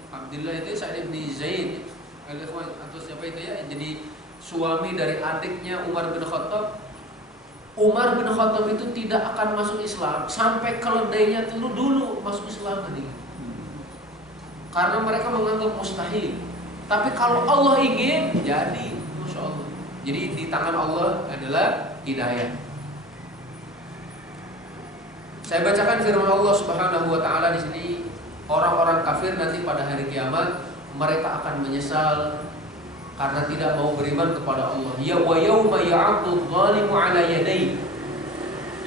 Abdullah itu, Sa'id ibn Zaid atau siapa itu, ya, jadi suami dari adiknya Umar bin Khattab. Umar bin Khattab itu tidak akan masuk Islam sampai keledainya dulu masuk Islam tadi. Karena mereka menganggap mustahil. Tapi kalau Allah ingin, jadi, Masya Allah. Jadi di tangan Allah adalah hidayah. Saya bacakan firman Allah Subhanahu wa Ta'ala di sini. Orang-orang kafir nanti pada hari kiamat mereka akan menyesal karena tidak mau beriman kepada Allah. Ya wa yauma ya'addu adh-dhalimu 'ala yadayhi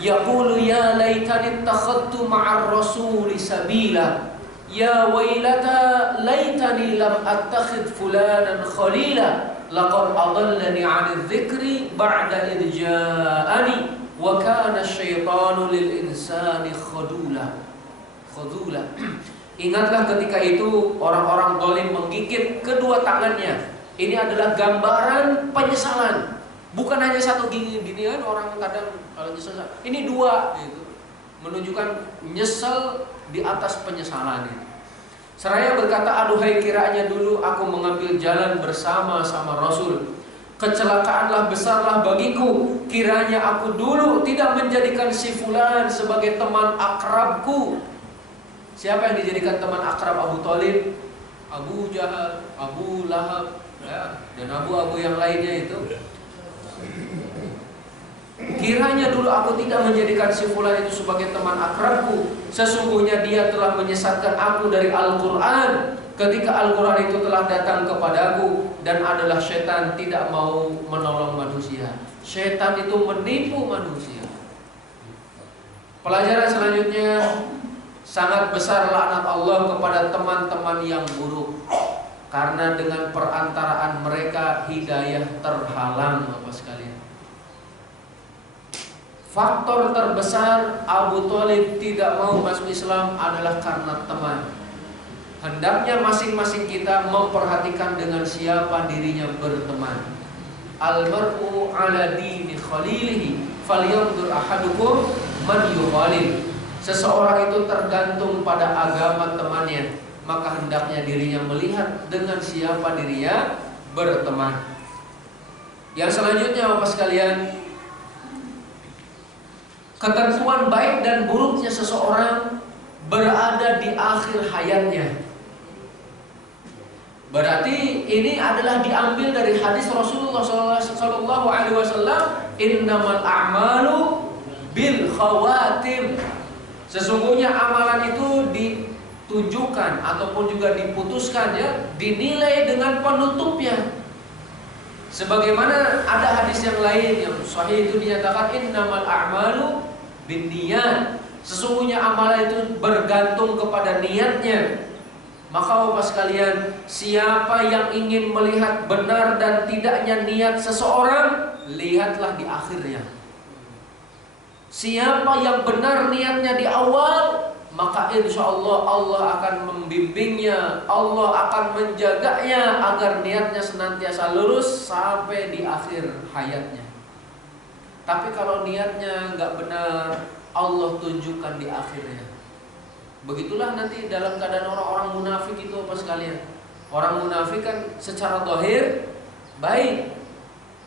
yaqulu ya laitani ittakhadtu ma'ar rasuli sabila ya wailata laitani lam attakhidh fulanan khalila laqad adallani 'anil dzikri ba'da idh ja'ani wa kana asy-syaitanu lil insani khadula. Ingatlah ketika itu orang-orang zalim menggigit kedua tangannya. Ini adalah gambaran penyesalan. Bukan hanya satu gigi kan orang kadang kalau nyesal. Ini 2 gitu. Menunjukkan nyesal di atas penyesalan itu. Seraya berkata, aduhai kiranya dulu aku mengambil jalan bersama-sama Rasul. Kecelakaanlah besarlah bagiku kiranya aku dulu tidak menjadikan si fulan sebagai teman akrabku. Siapa yang dijadikan teman akrab Abu Thalib? Abu Jahal, Abu Lahab, ya, dan abu-abu yang lainnya itu. Kiranya dulu aku tidak menjadikan si fulan itu sebagai teman akrabku. Sesungguhnya dia telah menyesatkan aku dari Al-Quran ketika Al-Quran itu telah datang kepadaku, dan adalah syaitan tidak mau menolong manusia. Syaitan itu menipu manusia. Pelajaran selanjutnya, sangat besar laknat Allah kepada teman-teman yang buruk, karena dengan perantaraan mereka hidayah terhalang, Bapak sekalian. Faktor terbesar Abu Thalib tidak mau masuk Islam adalah karena teman. Hendaknya masing-masing kita memperhatikan dengan siapa dirinya berteman. Al-mar'u ala dini khalilihi falyanzur ahadukum man yukhalil. Seseorang itu tergantung pada agama temannya, maka hendaknya dirinya melihat dengan siapa dirinya berteman. Yang selanjutnya Bapak sekalian, ketentuan baik dan buruknya seseorang berada di akhir hayatnya. Berarti ini adalah diambil dari hadis Rasulullah SAW, innamal a'malu bil khawatim. Sesungguhnya amalan itu ditujukan ataupun juga diputuskan, ya, dinilai dengan penutupnya. Sebagaimana ada hadis yang lain yang sahih itu dinyatakan innamal a'malu binniyat. Sesungguhnya amalan itu bergantung kepada niatnya. Maka Bapak sekalian, siapa yang ingin melihat benar dan tidaknya niat seseorang, lihatlah di akhirnya. Siapa yang benar niatnya di awal, maka insya Allah Allah akan membimbingnya, Allah akan menjaganya agar niatnya senantiasa lurus sampai di akhir hayatnya. Tapi kalau niatnya nggak benar, Allah tunjukkan di akhirnya. Begitulah nanti dalam keadaan orang-orang munafik itu apa sekalian. Orang munafik kan secara zahir baik,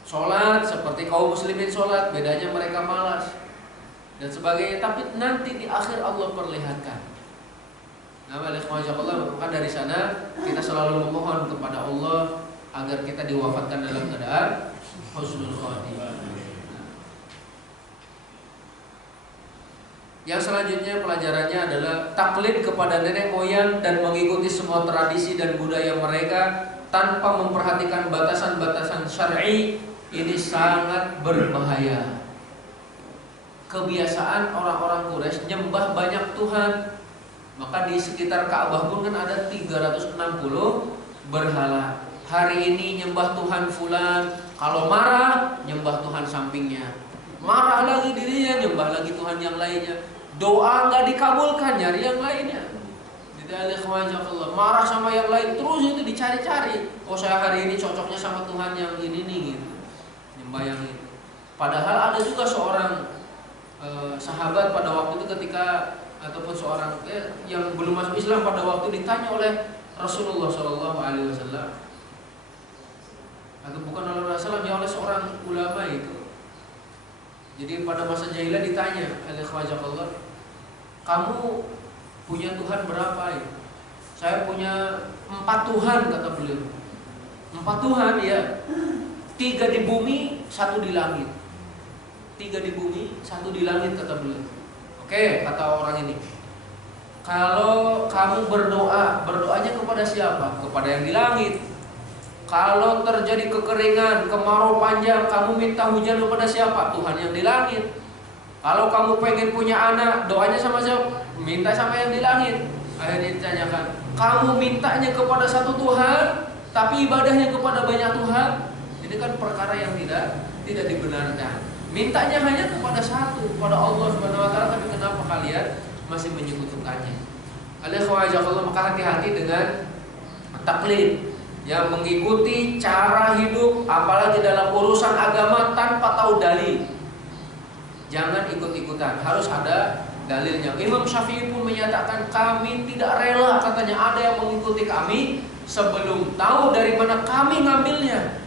sholat seperti kaum muslimin sholat, bedanya mereka malas dan sebagainya. Tapi nanti di akhir Allah perlihatkan. Nah, maka dari sana kita selalu memohon kepada Allah agar kita diwafatkan dalam keadaan husnul khotimah. Yang selanjutnya pelajarannya adalah taklid kepada nenek moyang dan mengikuti semua tradisi dan budaya mereka tanpa memperhatikan batasan-batasan syar'i. Ini sangat berbahaya. Kebiasaan orang-orang Quraisy nyembah banyak Tuhan. Maka di sekitar Ka'bah pun kan ada 360 berhala. Hari ini nyembah Tuhan fulan, kalau marah nyembah Tuhan sampingnya. Marah lagi dirinya, nyembah lagi Tuhan yang lainnya. Doa nggak dikabulkan, nyari yang lainnya. Marah sama yang lain, terus itu dicari-cari. Oh, saya hari ini cocoknya sama Tuhan yang ini nih, gitu. Nyembah yang itu. Padahal ada juga seorang sahabat pada waktu itu ketika ataupun seorang yang belum masuk Islam pada waktu ditanya oleh Rasulullah SAW, atau bukan oleh Rasulullah, ya oleh seorang ulama itu. Jadi pada masa jahiliyah ditanya, "Alaikumsalam, kamu punya Tuhan berapa ya?" "Saya punya 4 Tuhan," kata beliau. 4 Tuhan, ya. 3 di bumi, 1 di langit. 3 di bumi, 1 di langit, kata beliau. Oke, kata orang ini. Kalau kamu berdoa, berdoanya kepada siapa? Kepada yang di langit. Kalau terjadi kekeringan, kemarau panjang, kamu minta hujan kepada siapa? Tuhan yang di langit. Kalau kamu pengen punya anak, doanya sama siapa? Minta sama yang di langit. Akhirnya ditanyakan, kamu mintanya kepada satu Tuhan, tapi ibadahnya kepada banyak Tuhan. Ini kan perkara yang tidak dibenarkan. Mintanya hanya kepada satu, kepada Allah Subhanahu wa taala, tapi kenapa kalian masih menyekutukannya? Maka hati-hati dengan taklid, yang mengikuti cara hidup apalagi dalam urusan agama tanpa tahu dalil. Jangan ikut-ikutan, harus ada dalilnya. Imam Syafi'i pun menyatakan, kami tidak rela, katanya, ada yang mengikuti kami sebelum tahu dari mana kami ngambilnya.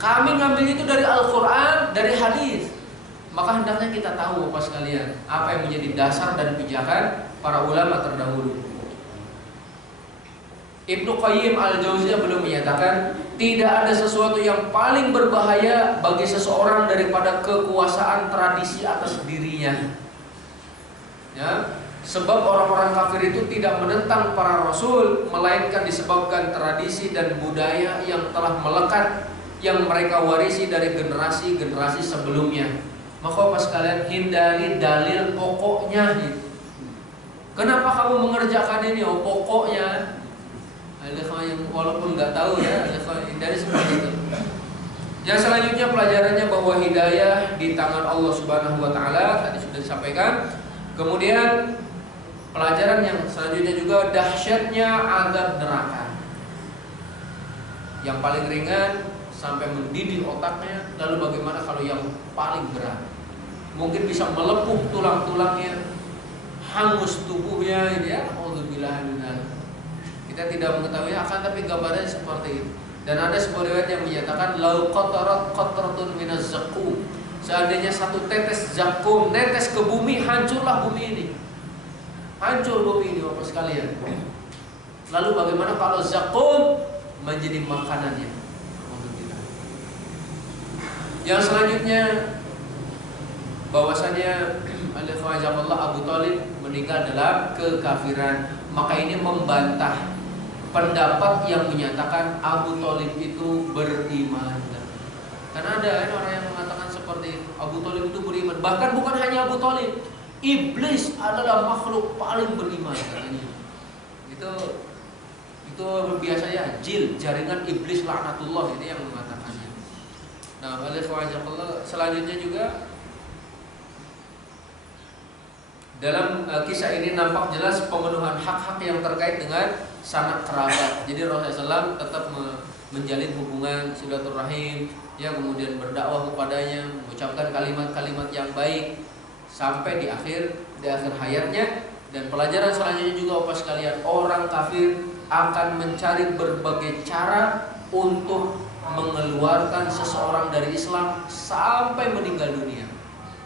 Kami ngambil itu dari Al-Quran, dari hadis. Maka hendaknya kita tahu Bapak sekalian, apa yang menjadi dasar dan pijakan para ulama terdahulu. Ibnu Qayyim al-Jauziyah belum menyatakan tidak ada sesuatu yang paling berbahaya bagi seseorang daripada kekuasaan tradisi atas dirinya. Ya, sebab orang-orang kafir itu tidak menentang para rasul, melainkan disebabkan tradisi dan budaya yang telah melekat, yang mereka warisi dari generasi-generasi sebelumnya. Maka Bapak sekalian, hindari dalil pokoknya. Kenapa kamu mengerjakan ini? Oh, pokoknya. Ada yang walaupun nggak tahu ya, hindari seperti itu. Yang selanjutnya pelajarannya bahwa hidayah di tangan Allah Subhanahu wa taala, tadi sudah disampaikan. Kemudian pelajaran yang selanjutnya juga dahsyatnya azab neraka. Yang paling ringan sampai mendidih otaknya, lalu bagaimana kalau yang paling berat? Mungkin bisa melepuh tulang-tulangnya, hangus tubuhnya, ya. Alhamdulillah. Kita tidak mengetahui akan, tapi gambarnya seperti itu. Dan ada sebuah riwayat yang menyatakan lau qatarat qatratun minaz zakum. Seandainya satu tetes zakum netes ke bumi, hancurlah bumi ini. Hancur bumi ini Bapak sekalian. Lalu bagaimana kalau zakum menjadi makanannya? Yang selanjutnya bahwasanya Abu Thalib meninggal dalam kekafiran. Maka ini membantah pendapat yang menyatakan Abu Thalib itu beriman. Karena ada orang yang mengatakan seperti Abu Thalib itu beriman. Bahkan bukan hanya Abu Thalib, iblis adalah makhluk paling beriman katanya. Itu biasanya jil, jaringan iblis laknatullah, ini yang mengatakannya. Nah, selanjutnya juga dalam kisah ini nampak jelas pemenuhan hak-hak yang terkait dengan sanak kerabat. Jadi Rasulullah SAW tetap menjalin hubungan silaturahim, ya, kemudian berdakwah kepadanya, mengucapkan kalimat-kalimat yang baik sampai di akhir hayatnya. Dan pelajaran selanjutnya juga Bapak sekalian, orang kafir akan mencari berbagai cara untuk mengeluarkan seseorang dari Islam sampai meninggal dunia.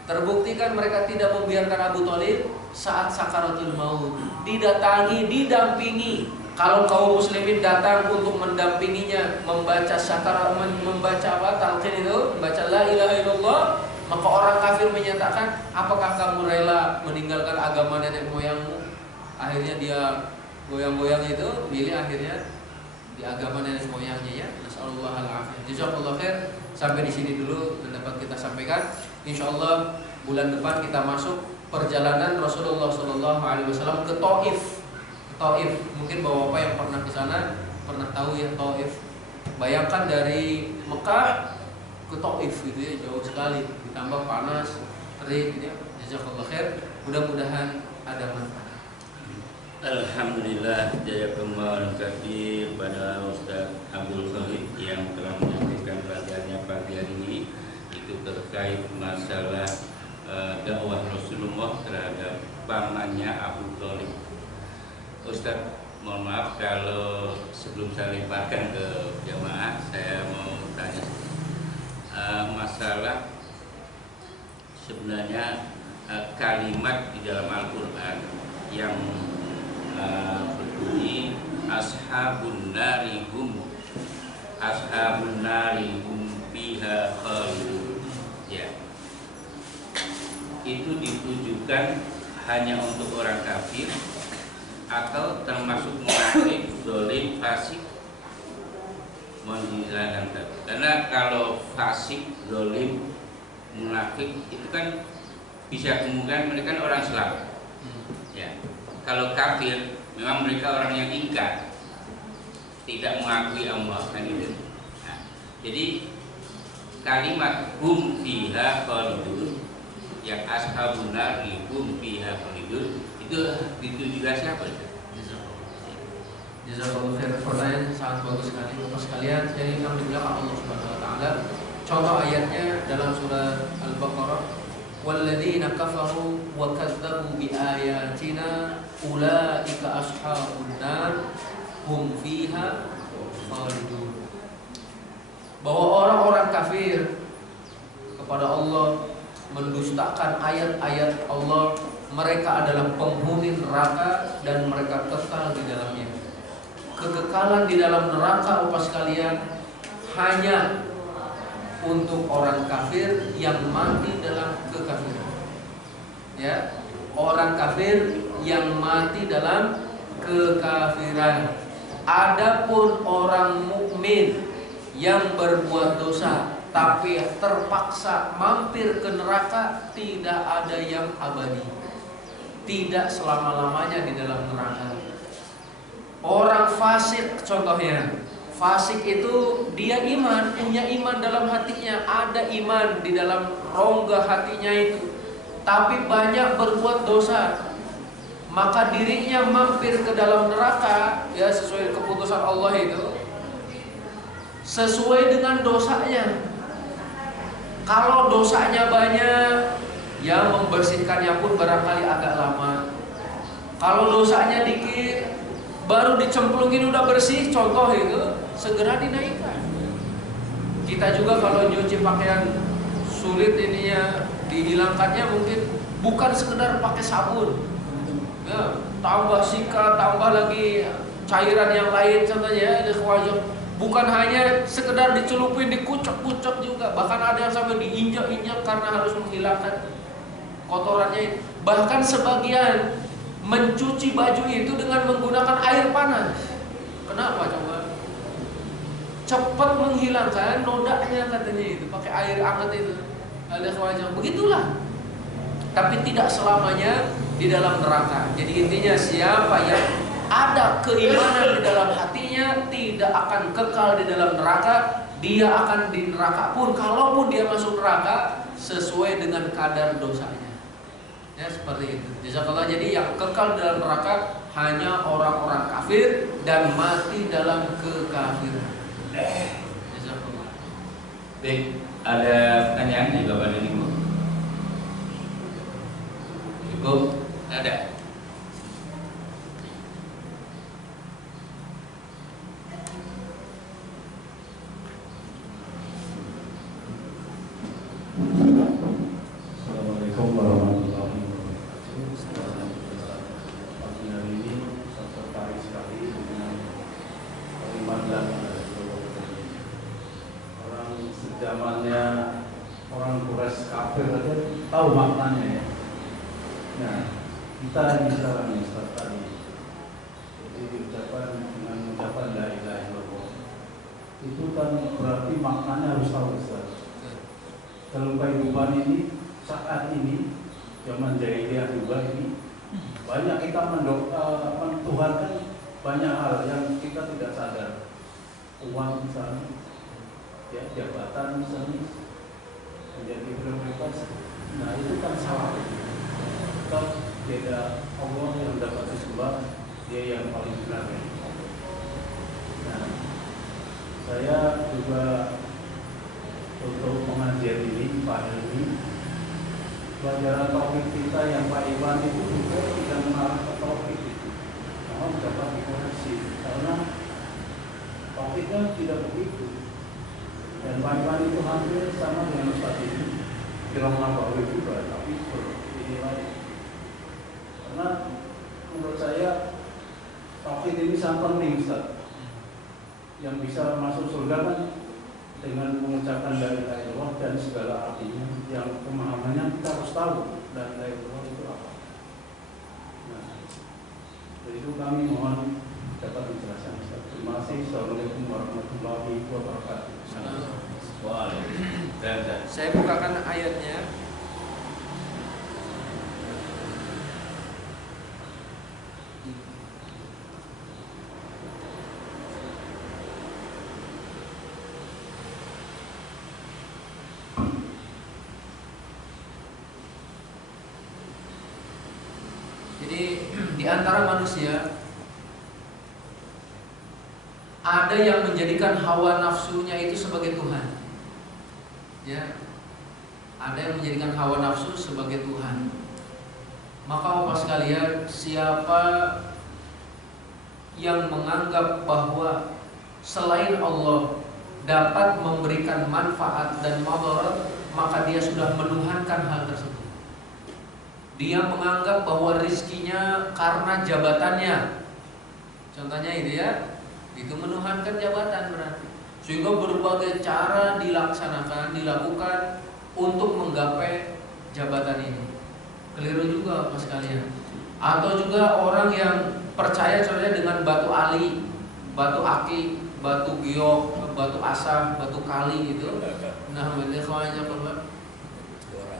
Terbuktikan mereka tidak membiarkan Abu Thalib saat sakaratul maut, didatangi, didampingi. Kalau kaum muslimin datang untuk mendampinginya, membaca talqin itu, membaca la ilaha illallah, maka orang kafir menyatakan, apakah kamu rela meninggalkan agama nenek moyangmu? Akhirnya dia goyang-goyang itu, pilih akhirnya di agama nenek moyangnya, ya. Nasallallahu alaihi. Jazakallahu khair. Sampai di sini dulu dapat kita sampaikan. Insyaallah bulan depan kita masuk perjalanan Rasulullah SAW ke Taif. Mungkin bapak-bapak yang pernah ke sana pernah tahu ya Taif. Bayangkan dari Mekah ke Taif gitu ya, jauh sekali. Ditambah panas, terik gitu ya. Jazakallahu khair. Mudah-mudahan ada manfaat. Alhamdulillah, jazakumullah kabir pada Ustaz Abdul Khalid yang telah menyampaikan pelajarannya pagi hari ini. Itu terkait masalah dakwah Rasulullah terhadap pamannya Abu Thalib. Ustaz, mohon maaf kalau sebelum saya lemparkan ke jamaah, saya mau tanya masalah sebenarnya kalimat di dalam Al-Quran yang berbunyi ashabun nari hum fiha khalidun, ya, itu ditujukan hanya untuk orang kafir atau termasuk munafik, zalim, fasik? Mohon dijelaskan. Karena kalau fasik, zalim, munafik itu kan bisa kemungkinan mereka orang Islam, ya. Kalau kafir, memang mereka orang yang ingkar, tidak mengakui Allah, kan itu. Nah, jadi kalimat hum fiha khalidun, yang ashabun nar hum fiha khalidun, itu ditujukan siapa? Jazakallahu khair. Pertanyaan sangat bagus sekali Bapak sekalian. Jadi yang di belakang Allah Subhanahu wa taala. Contoh ayatnya dalam surah Al-Baqarah, walladzina kafaru wa kadzdzabu biayatina ulaika ashabun nar hum fiha khalidun. Bahwa orang-orang kafir kepada Allah, mendustakan ayat-ayat Allah, mereka adalah penghuni neraka dan mereka kekal di dalamnya. Kekekalan di dalam neraka Bapak sekalian hanya untuk orang kafir yang mati dalam kekafiran. Ya, orang kafir yang mati dalam kekafiran. Adapun orang mukmin yang berbuat dosa tapi terpaksa mampir ke neraka, tidak ada yang abadi, tidak selama-lamanya di dalam neraka. Orang fasik contohnya, fasik itu dia iman, punya iman dalam hatinya, ada iman di dalam rongga hatinya itu, tapi banyak berbuat dosa, maka dirinya mampir ke dalam neraka, ya sesuai keputusan Allah itu, sesuai dengan dosanya. Kalau dosanya banyak, ya membersihkannya pun barangkali agak lama. Kalau dosanya dikit, baru dicemplungin udah bersih, contoh itu, segera dinaikkan. Kita juga kalau nyuci pakaian sulit ininya, dihilangkannya mungkin bukan sekedar pakai sabun, ya, tambah sikat, tambah lagi cairan yang lain contohnya, bukan hanya sekedar dicelupin, dikucek-kucek juga, bahkan ada yang sampai diinjak-injak karena harus menghilangkan kotorannya. Bahkan sebagian mencuci baju itu dengan menggunakan air panas. Kenapa coba? Cepat menghilangkan nodanya katanya itu, pakai air hangat itu. Alias wajah. Begitulah. Tapi tidak selamanya di dalam neraka. Jadi intinya siapa yang ada keimanan di dalam hatinya tidak akan kekal di dalam neraka. Dia akan di neraka pun, kalaupun dia masuk neraka, sesuai dengan kadar dosanya. Ya seperti itu. Jazakallah. Jadi yang kekal dalam neraka hanya orang-orang kafir dan mati dalam kekafiran. Jazakallah. Baik, ada pertanyaan di Bapak dan Ibu? Cukup? Ada? Assalamualaikum warahmatullahi wabarakatuh. Pagi hari ini saya tertarik sekali dengan kalimat dan orang sejamannya orang Quraisy kafir aja tahu maknanya ya. Nah, kita misalnya Ustaz tadi, jadi diucapkan dengan mengucapkan la ilaha illallah, itu kan berarti maknanya harus tahu Ustaz. Dalam kehidupan ini, saat ini, zaman jahiliyah juga ini, banyak kita mentuhankan banyak hal yang kita tidak sadar. Uang misalnya, ya, jabatan misalnya, menjadi prioritas. Nah itu kan salah. Kan beda Allah yang dapat disembah, dia yang paling benar. Nah, saya juga untuk pengajian ini, Pak Helmi, pelajaran tauhid kita yang Pak Iwan itu juga tidak mengarah ke tauhid itu, namun dapat dikoreksi karena tauhidnya tidak begitu. Dan Pak Iwan itu hampir sama dengan Ustaz ini, bilang Nabawi juga, tapi ini lain. Karena menurut saya tauhid ini sangat penting Ustaz. Yang bisa masuk surga kan dengan mengucapkan la ilaha illallah dan segala artinya, yang pemahamannya kita harus tahu la ilaha illallah itu apa. Nah, itu kami mohon dapat dijelaskan. Terima kasih. Assalamualaikum warahmatullahi wabarakatuh. Waalaikumsalam. Saya bukakan ayatnya. Jadi di antara manusia ada yang menjadikan hawa nafsunya itu sebagai Tuhan. Ya. Ada yang menjadikan hawa nafsu sebagai Tuhan. Maka Bapak sekalian, siapa yang menganggap bahwa selain Allah dapat memberikan manfaat dan madarat, maka dia sudah menuhankan hal tersebut. Dia menganggap bahwa rizkinya karena jabatannya. Contohnya itu ya, itu menuhankan jabatan berarti. Sehingga berbagai cara dilakukan untuk menggapai jabatan ini. Keliru juga Mas kalian. Atau juga orang yang percaya contohnya dengan batu ali, batu aki, batu giok, batu asam, batu kali gitu. Nah,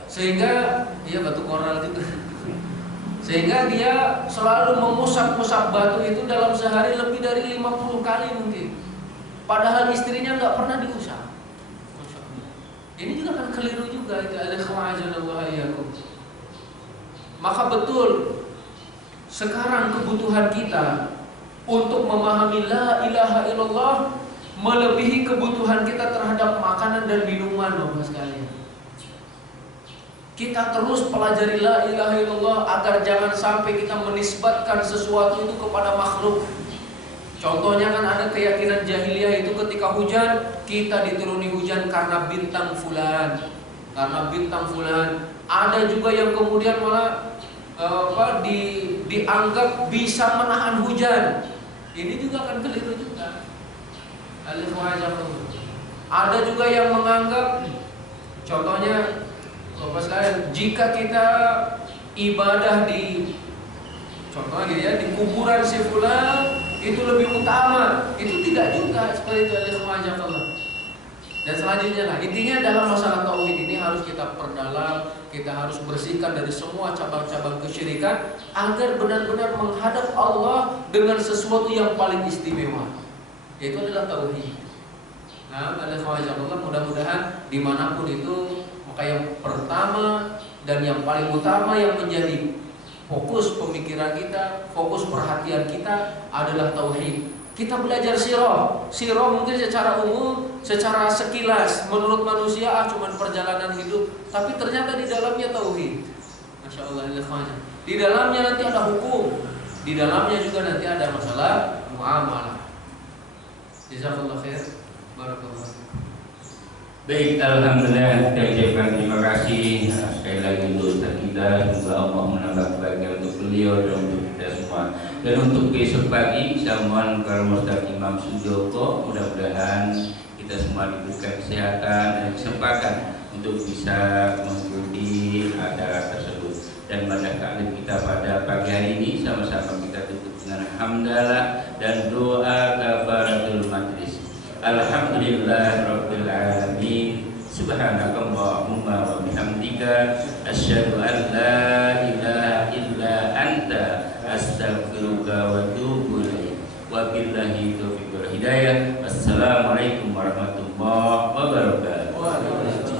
sehingga dia batu koral juga. Sehingga dia selalu mengusap-usap batu itu dalam sehari lebih dari 50 kali mungkin. Padahal istrinya nggak pernah diusap. Ini juga kan keliru juga itu. Maka betul sekarang kebutuhan kita untuk memahami la ilaha illallah melebihi kebutuhan kita terhadap makanan dan minuman, Bapak sekalian. Kita terus pelajari la ilaha illallah agar jangan sampai kita menisbatkan sesuatu itu kepada makhluk. Contohnya kan ada keyakinan jahiliyah itu ketika hujan, kita dituruni hujan karena bintang fulan. Karena bintang fulan. Ada juga yang kemudian malah dianggap bisa menahan hujan. Ini juga kan keliru juga. Ada juga yang menganggap, contohnya Bapak sekalian, jika kita ibadah di contohnya gitu ya, di kuburan si fulan itu lebih utama. Itu tidak juga seperti itu Allah. Dan selanjutnya lah, intinya dalam masalah tauhid ini harus kita perdalam, kita harus bersihkan dari semua cabang-cabang kesyirikan agar benar-benar menghadap Allah dengan sesuatu yang paling istimewa. Yaitu adalah tauhid. Nah, Allah mudah-mudahan dimanapun itu, maka yang pertama dan yang paling utama yang menjadi fokus pemikiran kita, fokus perhatian kita adalah tauhid. Kita belajar sirah mungkin secara umum, secara sekilas menurut manusia cuman perjalanan hidup, tapi ternyata di dalamnya tauhid. Masya Allah, di dalamnya nanti ada hukum, di dalamnya juga nanti ada masalah muamalah. Jazakallah khair. Barakallah. Baik, alhamdulillah kita ucapkan terima kasih sekali lagi untuk Ustaz kita. Semoga Allah menambah kebahagiaan untuk beliau dan untuk kita semua. Dan untuk besok pagi saya mohon kepada Ustaz Imam Sujoko, mudah-mudahan kita semua diberikan kesehatan dan kesempatan untuk bisa mengikuti acara tersebut. Dan pada taklim kita pada pagi hari ini sama-sama kita tutup dengan hamdalah dan doa kafaratul majlis. Alhamdulillah Rabbil Alamin. Subhanakallahumma wa bihamdika asyhadu an la ilaha illa anta astaghfiruka wa atubu ilaik. Wa billahi taufiq wal hidayah. Assalamualaikum warahmatullahi wabarakatuh.